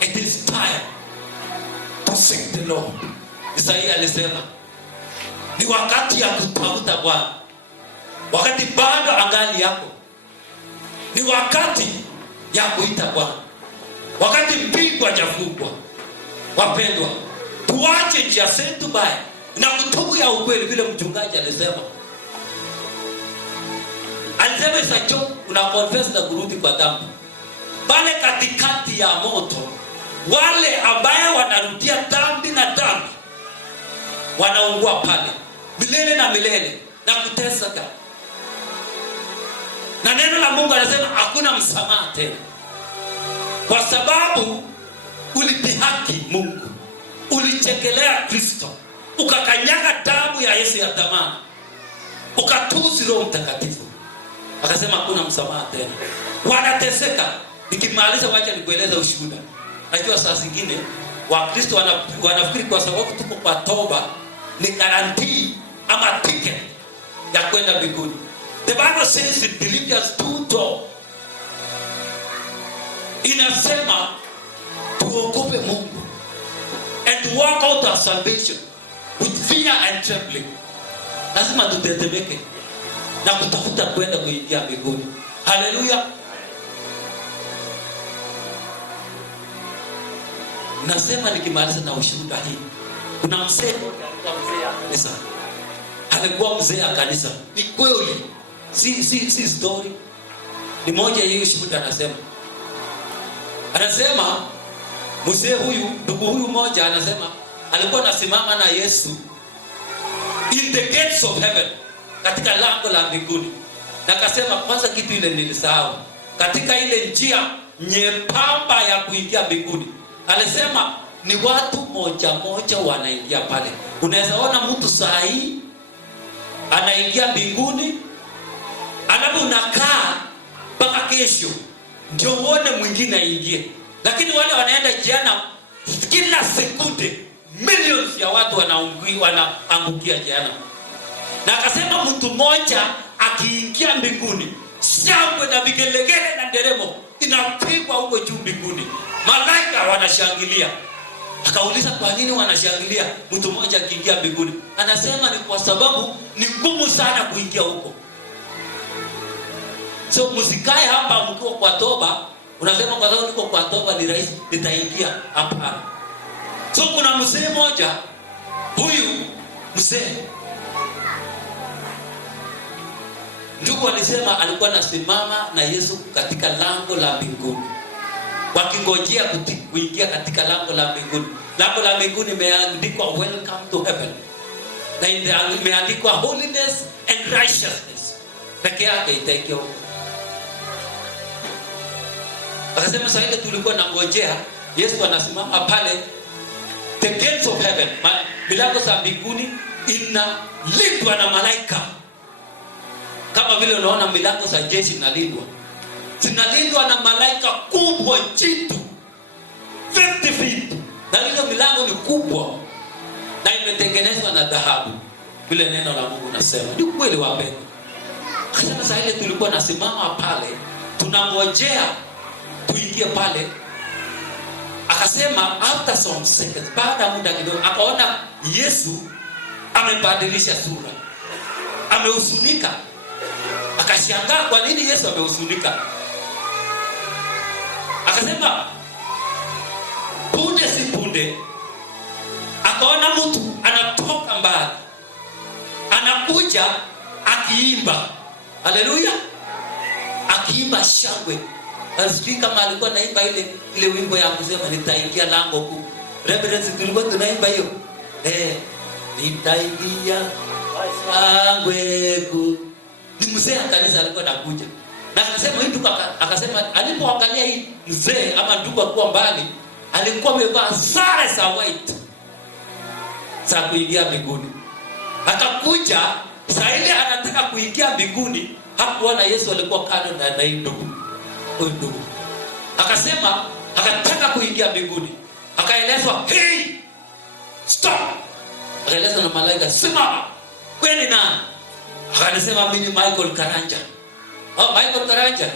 It is time to seek the Lord. Isaiah alisema ni wakati ya kutafuta Bwana, wakati bado angali yako. Ni wakati ya kuita Bwana, wakati mbingu hajafungwa. Wapendwa, tuache njia zetu mbaya na kutubu ya ukweli, vile mchungaji alisema. Alisema isacho una confess na kurudi kwa dhambi. Pale katikati ya moto, wale ambaye wanarudia dhambi na dhambi wanaungua pale milele na milele na kuteseka. Na neno la Mungu anasema hakuna msamaha tena, kwa sababu ulidhihaki Mungu, ulichekelea Kristo, ukakanyaga damu ya Yesu ya thamani, ukatusi Roho Mtakatifu. Akasema hakuna msamaha tena. Wanateseka. Nikimaliza wacha nikueleza ushuhuda. Najua saa zingine Wakristo wanafikiri kwa sababu tuko kwa toba ni guarantee ama ticket ya kwenda mbinguni. The Bible says in Philippians 2:12 inasema tuogope Mungu and walk out our salvation with fear and trembling. Lazima tutetemeke na kutafuta kwenda kuingia mbinguni. Haleluya. Nasema nikimaliza na ushuhuda hii. Kuna mzee kanisa. Alikuwa mzee wa kanisa. Ni kweli. Si story. Ni moja hiyo ushuhuda anasema. Anasema mzee huyu, ndugu huyu mmoja anasema alikuwa anasimama na Yesu in the gates of heaven, katika lango la mbinguni. Na akasema kwanza kitu ile nilisahau. Katika ile njia nyembamba ya kuingia mbinguni, alisema ni watu moja moja wanaingia pale. Unaweza ona mtu saa hii anaingia mbinguni, alafu unakaa mpaka kesho ndio uone mwingine aingie. Lakini wale wanaenda jana, kila sekunde millions ya watu wanaangukia jana. Na akasema mtu mmoja akiingia mbinguni, shangwe na vigelegele na nderemo inapigwa huko juu mbinguni. Malaika wanashangilia. Akauliza kwa nini wanashangilia mtu mmoja akiingia mbinguni? Anasema ni kwa sababu ni ngumu sana kuingia huko. So msikae hapa mkiwa kwa toba, unasema kwa sababu niko kwa toba ni rahisi nitaingia hapa. So kuna mzee mmoja, huyu mzee ndugu alisema alikuwa anasimama na Yesu katika lango la mbinguni, wakingojea kuingia katika lango la mbinguni. Lango la mbinguni imeandikwa welcome to heaven, na imeandikwa holiness and righteousness. Peke yake itaingia huko. Akasema sasa ile tulikuwa nangojea Yesu anasimama pale, the gates of heaven, milango za mbinguni inalindwa na malaika. Kama vile unaona milango za jeshi zinalindwa na malaika kubwa jitu 50 feet. Na ile milango ni kubwa na imetengenezwa na dhahabu, vile neno la Mungu nasema. Ni kweli wapendwa. Akasema sasa ile tulikuwa nasimama pale tunangojea tuingie pale. Akasema after some seconds, baada muda kidogo, akaona Yesu amebadilisha sura, amehuzunika. Akashangaa kwa nini Yesu amehuzunika. Akasema punde si punde akaona mtu anatoka mbali, anakuja akiimba. Haleluya! Akiimba shangwe. Asijui kama alikuwa naimba ile wimbo ya kusema nitaingia lango kuu. Reverence, tulikuwa tunaimba hiyo. Nitaingia shangwe kuu. Ni mzee wa kanisa alikuwa anakuja. Na akasema hii ndugu, akasema alipoangalia hii mzee ama ndugu akuwa mbali, alikuwa amevaa sare za white za kuingia mbinguni. Akakuja saa ile anataka kuingia mbinguni, hakuona Yesu alikuwa kando na hii ndugu. Huyu ndugu akasema akataka kuingia mbinguni, akaelezwa hey stop, akaelezwa na malaika simama, wewe ni nani? Akasema mimi ni Michael Karanja. Michael Karanja,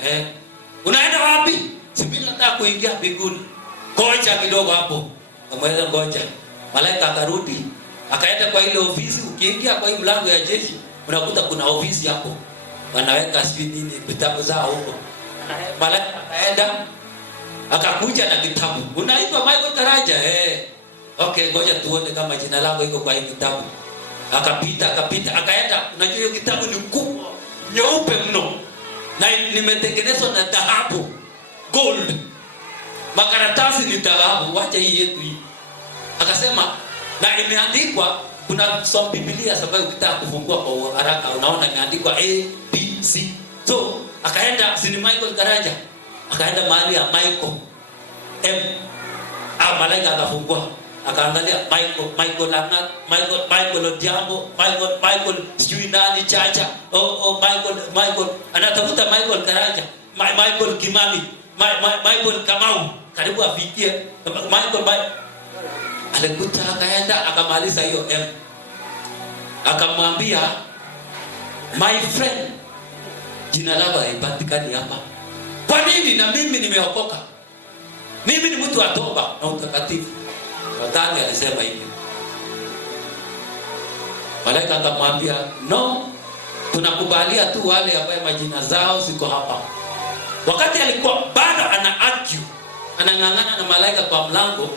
unaenda wapi? Mimi nataka kuingia mbinguni. Ngoja kidogo hapo. Amweza ngoja. Malaika akarudi, akaenda kwa ile ofisi. Ukiingia kwa hii mlango ya jeshi, unakuta kuna ofisi hapo. Wanaweka nini vitabu zao huko. Malaika akaenda, akakuja na kitabu. Unaitwa Michael Karanja? Okay, ngoja tuone kama jina lako liko kwa hii kitabu. Akapita, akaenda. Unajua hiyo kitabu ni kubwa, nyeupe mno. Na nimetengenezwa na dhahabu, gold. Makaratasi ni dhahabu, wacha hii yetu hii. Akasema na imeandikwa, kuna some Biblia sababu ukitaka kufungua kwa haraka unaona imeandikwa A B C. So akaenda sini Michael Karanja, akaenda mahali ya Michael M. Malaika akafungua, akaangalia Michael Odiambo, Michael sijui nani Chacha, Michael anatafuta Michael Karanja, Michael Kimani, Michael Kamau, karibu afikie Michael. Alikuta, akaenda akamaliza hiyo M, akamwambia my friend, jina lako haipatikani hapa. Kwa nini? Na mimi nimeokoka, mimi ni mtu wa toba na utakatifu. Watani alisema hivi. Malaika akamwambia no, tunakubalia tu wale ambao majina zao ziko hapa. Wakati alikuwa bado ana argue, anang'ang'ana na malaika kwa mlango,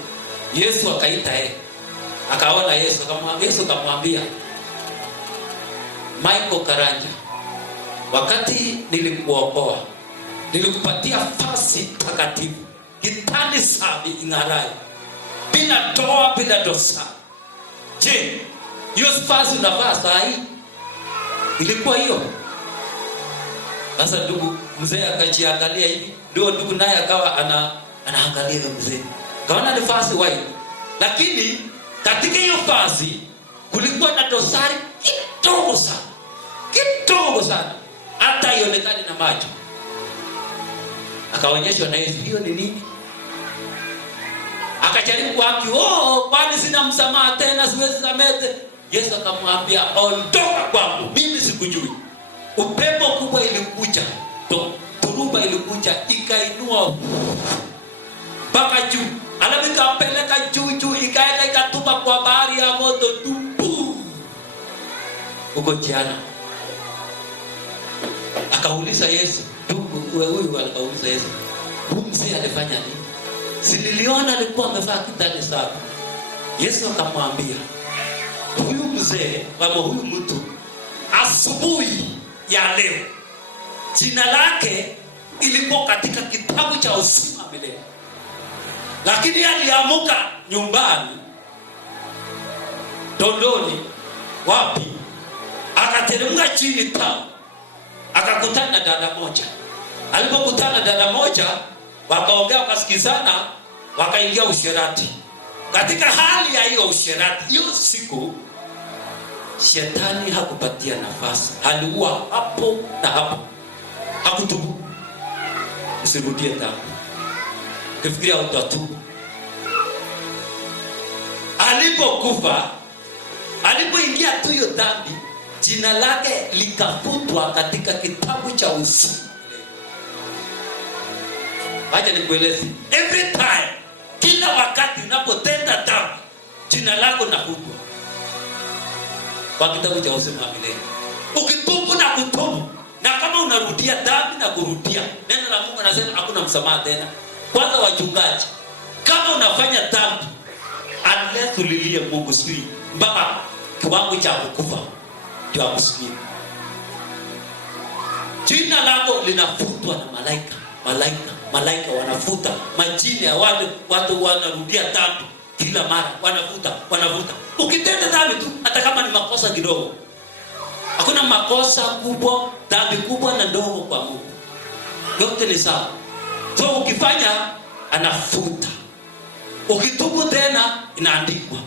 Yesu akaita yeye. Akaona Yesu, akamwambia Michael Karanja, wakati nilikuokoa, nilikupatia fasi takatifu, kitani safi ing'arayo, bila doa, bila dosa. Je, hiyo fasi unavaa saa hii ilikuwa hiyo? Sasa ndugu mzee akajiangalia hivi, ndio ndugu naye akawa anaangalia yule mzee. Kaona ni fasi white. Lakini katika hiyo fasi kulikuwa na dosari kidogo sana. Kidogo sana. Hata ionekane na macho. Akaonyeshwa na Yesu, hiyo ni nini? Akajaribu kuambi, kwani sina msamaha tena, siwezi samehe. Yesu akamwambia, ondoka kwangu, mimi sikujui. Upepo kubwa ilikuja, turuba ilikuja, ikainua mpaka juu. Alafu ikapeleka juu, ikaenda ikatupa kwa bahari ya moto tupu. Huko jana. Akauliza Yesu, huyu akauliza Yesu, huyu mzee alifanya nini? Si niliona alikuwa amevaa kitani safi. Yesu akamwambia, huyu mzee, kama huyu mtu, asubuhi ya leo jina lake ilikuwa katika kitabu cha uzima milele. Lakini aliamuka nyumbani Dondoni, wapi, akateremka chini tao, akakutana na dada moja. Alipokutana na dada moja, wakaongea, wakasikizana, wakaingia usherati. Katika hali ya hiyo usherati, hiyo siku shetani hakupatia nafasi, aliua hapo na hapo, hakutubu. Usirudie tena, kifikiria utatubu. Alipokufa, alipoingia tu hiyo dhambi, jina lake likafutwa katika kitabu cha uzima. Acha nikueleze, every time, kila wakati unapotenda dhambi, jina lako linafutwa kwa kitabu cha uzima milele. Ukitubu na kutubu, na kama unarudia dhambi na kurudia, neno la Mungu anasema hakuna msamaha tena. Kwanza wachungaji, kama unafanya dhambi, unless ulilie Mungu siri mpaka kiwango cha kukufa ndio akusikie. Jina lako linafutwa na malaika wanafuta majini ya watu wanarudia dhambi kila mara, wanavuta. Ukitenda dhambi tu, hata kama ni makosa kidogo, hakuna makosa kubwa, dhambi kubwa na ndogo kwa Mungu, yote ni sawa. So ukifanya anafuta, ukitubu tena inaandikwa.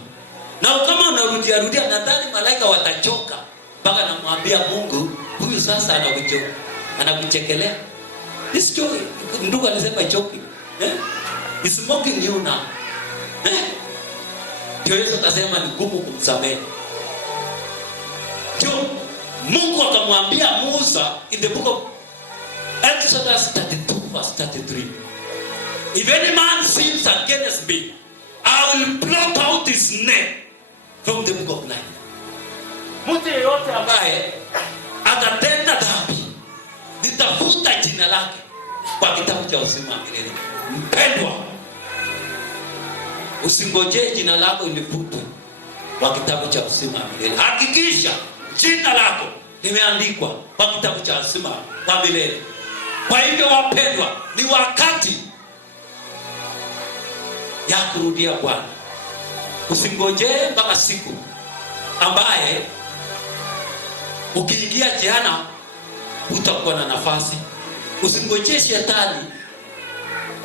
Na kama unarudia, nadhani malaika watachoka mpaka namwambia Mungu, huyu sasa anakuchekelea. This joy, ndugu alisema choki. It's mocking you now. Yesu akasema ni ngumu kumsamehe. Ndio Mungu akamwambia Musa in the book of Exodus 32 verse 33. If any man sins against me, I will blot out his name from the book of life. Mtu yeyote ambaye atatenda dhambi, nitafuta jina lake kwa kitabu cha uzima milele. Mpendwa, usingojee jina lako lifutwe kwa kitabu cha uzima milele. Hakikisha jina lako limeandikwa kwa kitabu cha uzima milele. Kwa hivyo wapendwa, ni wakati ya kurudia Bwana. Usingojee mpaka siku ambaye ukiingia jehanamu utakuwa na nafasi. Usingojee shetani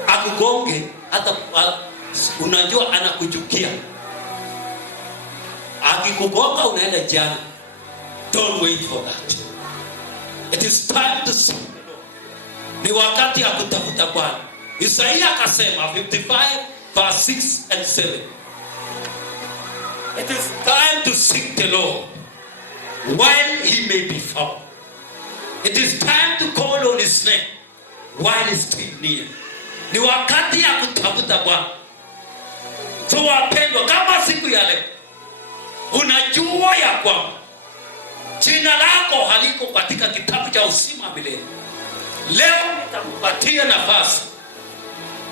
akugonge, hata unajua anakuchukia. Akikugonga unaenda jehanamu. Don't wait for that. It is time to seek the Lord. Ni wakati ya kutafuta Bwana. Isaia akasema 55 verse 6 and 7. It is time to seek the Lord while he may be found. It is time to call on his name while he's still near. Ni wakati ya kutafuta Bwana. So wapendwa, kama siku ya leo unajua ya kwamba jina lako haliko katika kitabu cha uzima milele, leo nitakupatia nafasi.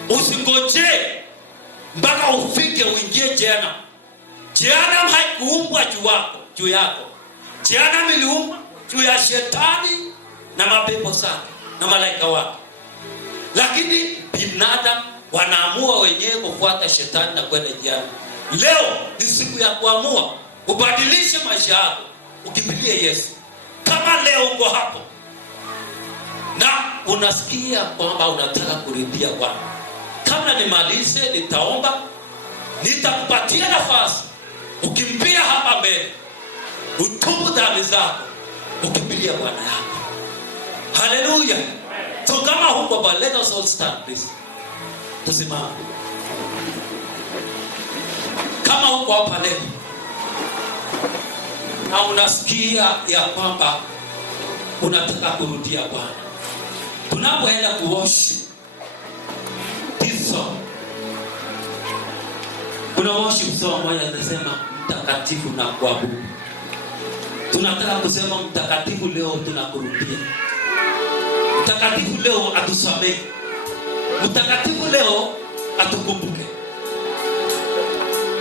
Usingojee mpaka ufike uingie jehanamu. Jehanamu haikuumbwa juu yako. Jehanamu iliumbwa juu ya shetani na mapepo zake na malaika wake. Lakini binadamu wanaamua wenyewe kufuata shetani na kwenda jehanamu. Leo ni siku ya kuamua ubadilishe maisha yako, ukimbilie Yesu. Kama leo uko hapo na unasikia kwamba unataka kurudia Bwana, kabla nimalize nitaomba, nitakupatia nafasi ukimbia hapa mbele, utubu dhambi zako, ukimbilia Bwana yako. Hallelujah. So kama huko ba, let us all stand please. Tusimame. Kama huko hapa leo na unasikia ya kwamba unataka kurudia Bwana, tunapoenda kuworship this song, kuna worship song moja inasema mtakatifu na kuabudu. Tunataka kusema mtakatifu leo tunakurudia. Mtakatifu leo atusamehe. Mtakatifu leo atukumbuke.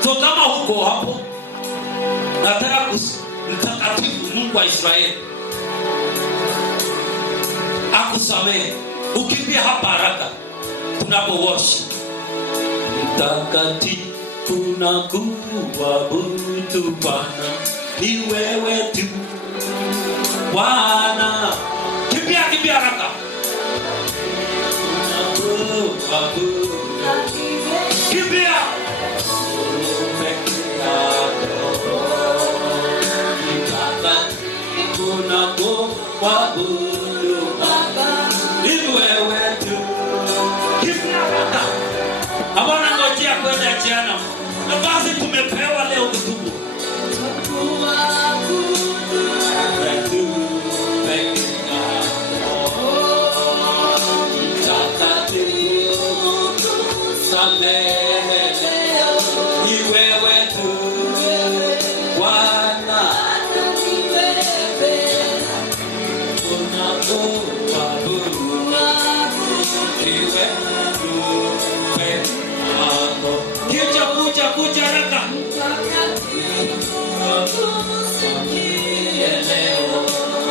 So kama huko hapo, nataka mtakatifu Mungu wa Israeli akusamehe. Ukimbia hapa haraka tunapo worship. Mtakatifu na kuabudu Bwana, ni wewe tu Bwana. Kimbia haraka. Kimbia. Kuna kuabudu Baba, ni wewe tu. Kimbia haraka. Habana ngojea kwenda jehanamu. Nafasi tumepewa leo kutubu.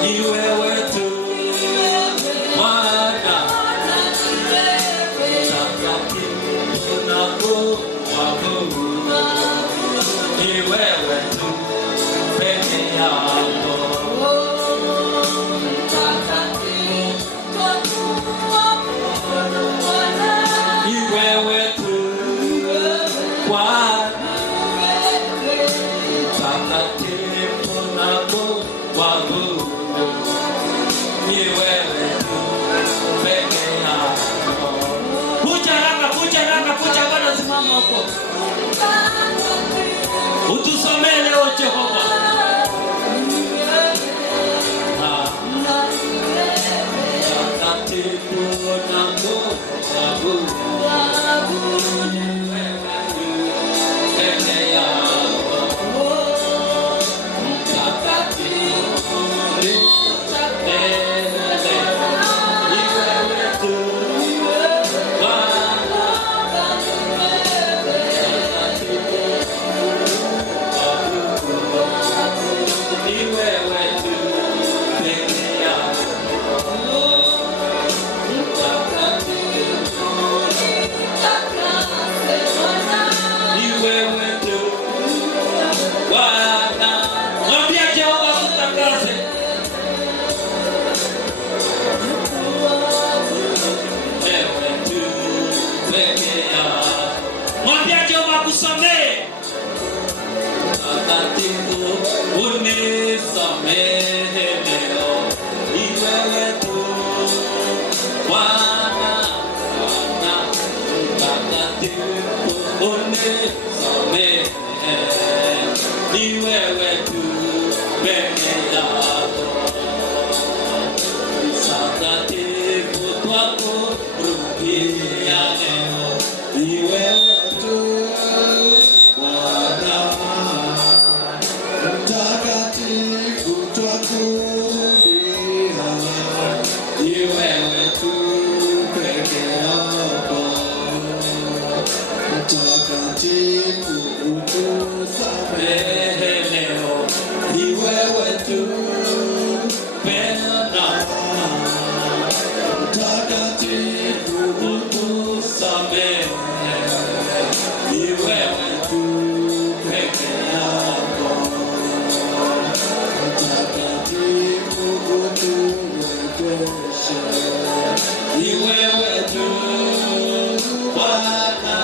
ni wewe tu Bwana, mtakatifu na kuabudu, ni wewe tu peke yako. Ni wewe tu Bwana, mtakatifu na kuabudu, ni wewe tu peke yako. Kuja Bwana, simama hapo. Utusomee leo Jehova. Mtakatifu na kuabudu, peke yako. Mtakatifu ni wewe tu Bwana, ni wewe tu peke yako. Ni wewe tu Bwana. Mwambie Jehova kutakase. Wewe tu peke yako. Mwambie Jehova kusamehe. Mtakatifu unisamehe leo. Ni wewe tu Bwana, mtakatifu unisamehe. Ni wewe tu peke yako. Mtakatifu twakurudia leo. Ni wewe tu Bwana, mtakatifu twakurudia. Ni wewe tu peke yako. Mtakatifu utusamehe leo. Ni wewe tu pena. Mtakatifu utusamehe. Ni wewe tu peke yako. Mtakatifu uturejeshe. Ni wewe tu Bwana,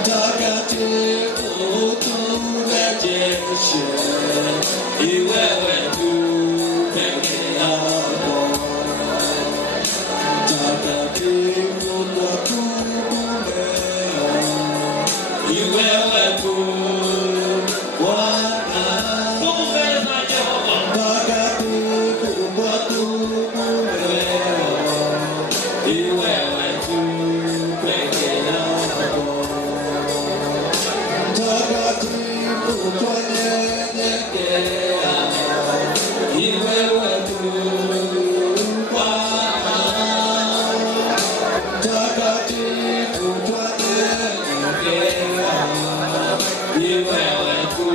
mtakatifu uturejeshe. Ni wewe tu peke yako. Mtakatifu twakuombea. Ni wewe tu Bwana, mtakatifu twakuombea. Ni wewe tu peke yako. Mtakatifu twanyenyekea. Ni wewe tu Bwana, mtakatifu twanyenyekea. Ni wewe tu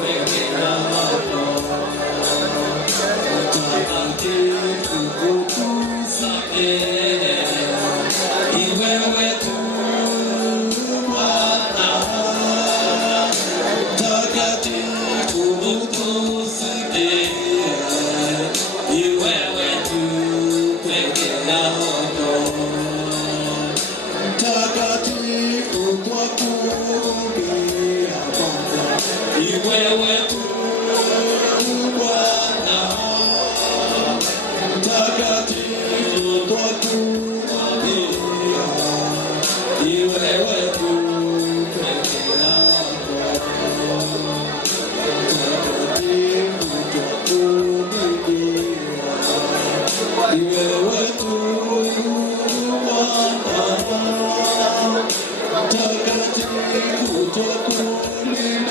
peke yako. Mtakatifu utusamehe. Ni wewe tu Bwana, mtakatifu utusamehe. Ni wewe tu peke yako. Mtakatifu twakuombea Bwana. Ni wewe tu Bwana, mtakatifu twakuombea. Ni wewe tu peke yako. Mtakatifu twakuombea. Ni wewe tu Bwana, mtakatifu twakuombea.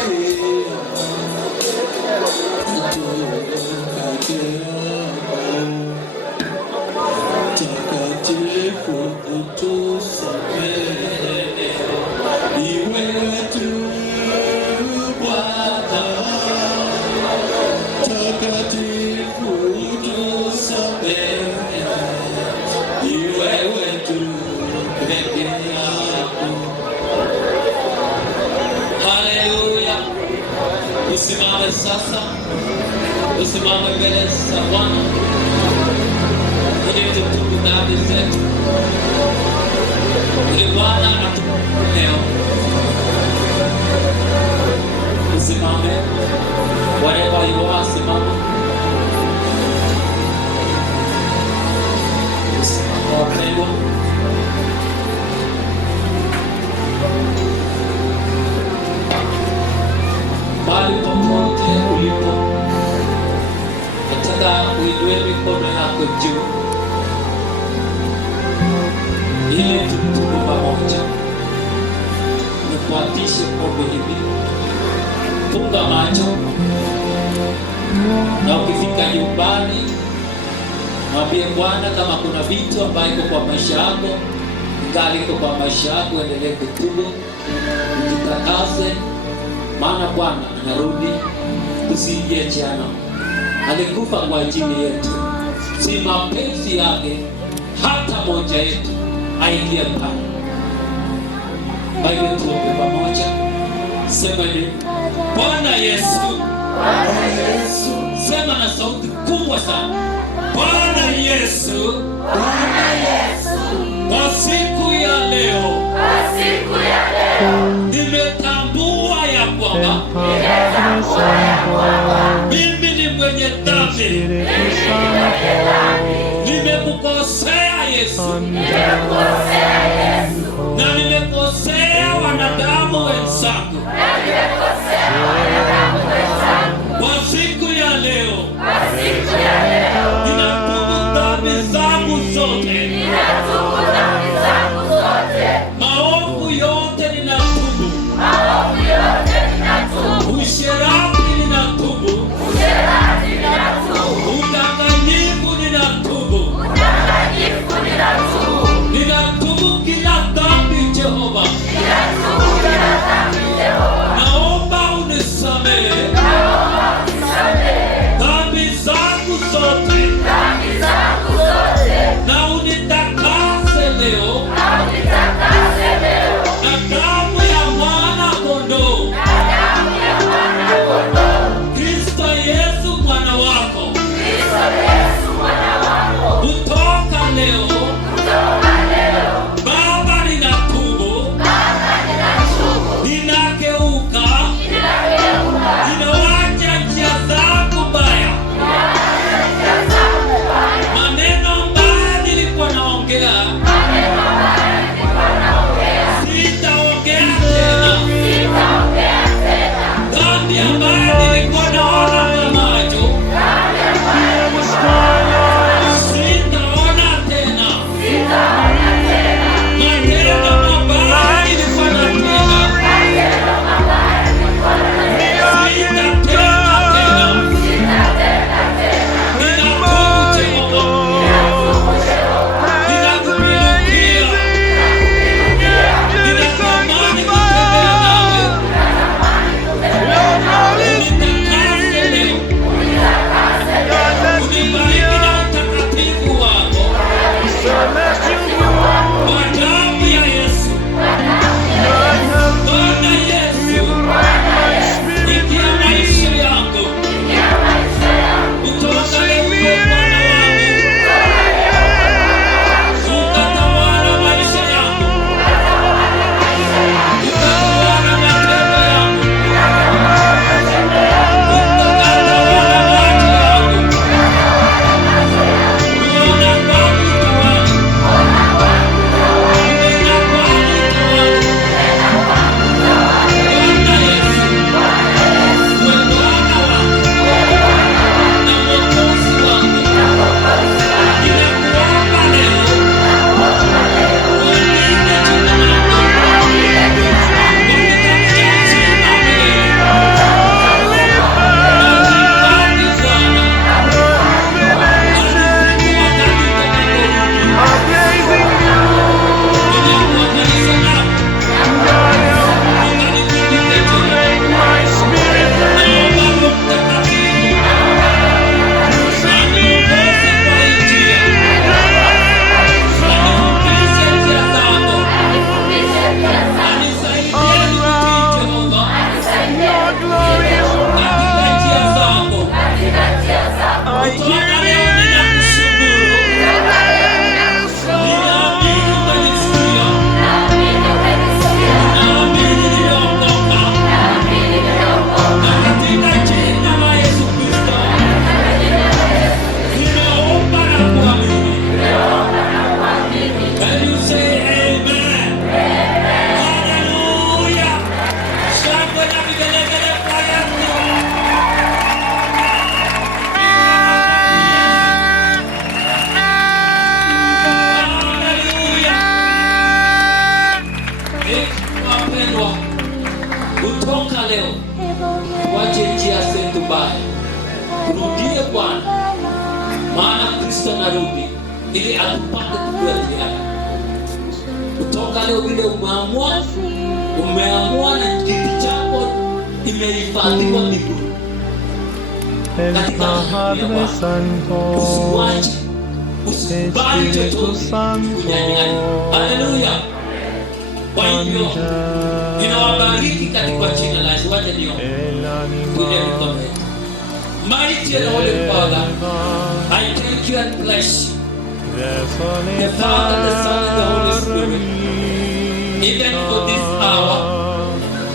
mtakatifu utusamehe, ni wewe tu peke yako. Haleluya. Usimame sasa, usimame mbele za Bwana ili tutubu dhambi zetu, ili Bwana atukumbuke leo. Usimame wherever you are, simama. Usimame wapendwa. Mahali popote ulipo, nataka uinue mikono yako juu ili tutubu pamoja. Nikuatishe pombe hivi. Funga macho, na ukifika nyumbani mwambie Bwana kama kuna vitu ambayo iko kwa maisha yako, ingali iko kwa maisha yako, endelee kutubu, ujitakase, maana Bwana anarudi. Tusiingie jehanamu. Alikufa kwa ajili yetu, si mapenzi yake hata moja yetu aingie pale. Baibu tuombe pamoja. Sema ni Bwana Yesu. Bwana Yesu. Sema na sauti kubwa sana. Bwana Yesu. Bwana Yesu. Kwa siku ya leo, nimetambua ya kwamba mimi ni mwenye dhambi. Nimekukosea Yesu. Na nimekosea wanadamu wenzangu. Kwa siku ya leo, ninatubu dhambi zangu zote. Maovu yote ninatubu. Usherati ninatubu. Udanganyifu ninatubu. Ninatubu kila dhambi Jehova. Naomba unisamehe dhambi zangu zote. Na unita turudie Bwana, maana Kristo anarudi ili atupate tukiwa duniani. Kutoka leo vile umeamua na kiti chako imehifadhiwa mbinguni. Katika dunia usiwache, usibali chochote kunyang'anya. Haleluya. Kwa hivyo ninawabariki katika jina la Yesu. Wacha niombe. Mighty and Holy Father, I thank you and bless you, the Father, the Son, and the Holy Spirit, even for this hour.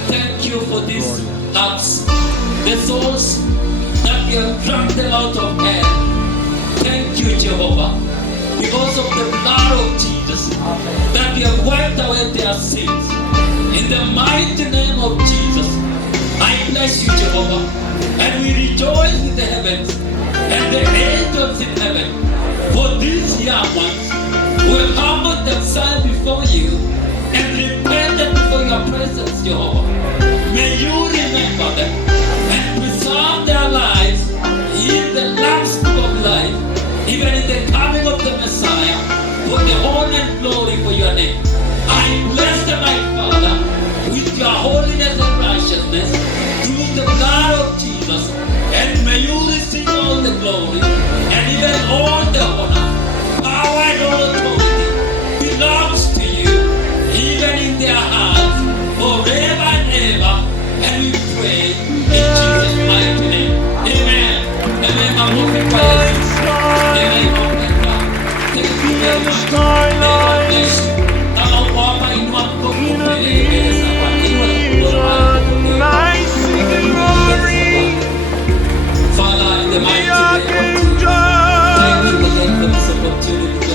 Thank you for these hearts, the souls that you have dragged them out of hell. Thank you, Jehovah, because of the blood of Jesus, that you have wiped away their sins. In the mighty name of Jesus, I bless you, Jehovah, and we rejoice with the heavens and the angels in heaven for these young ones who have humbled themselves before you and repented before your presence, Jehovah. May you remember them and preserve their lives in the last of life, even in the coming of the Messiah, for the honor and glory for your name. I bless them, my Father, with your holiness and righteousness through the blood of Jesus, and may you receive all the glory and even all the honor, power and all authority belongs to you, even in their hearts, forever and ever. And we pray in Jesus' mighty name. Amen. Amen. Amen. Thank you very much. God bless you. Father, in the mighty name of Jesus, thank you again for this opportunity.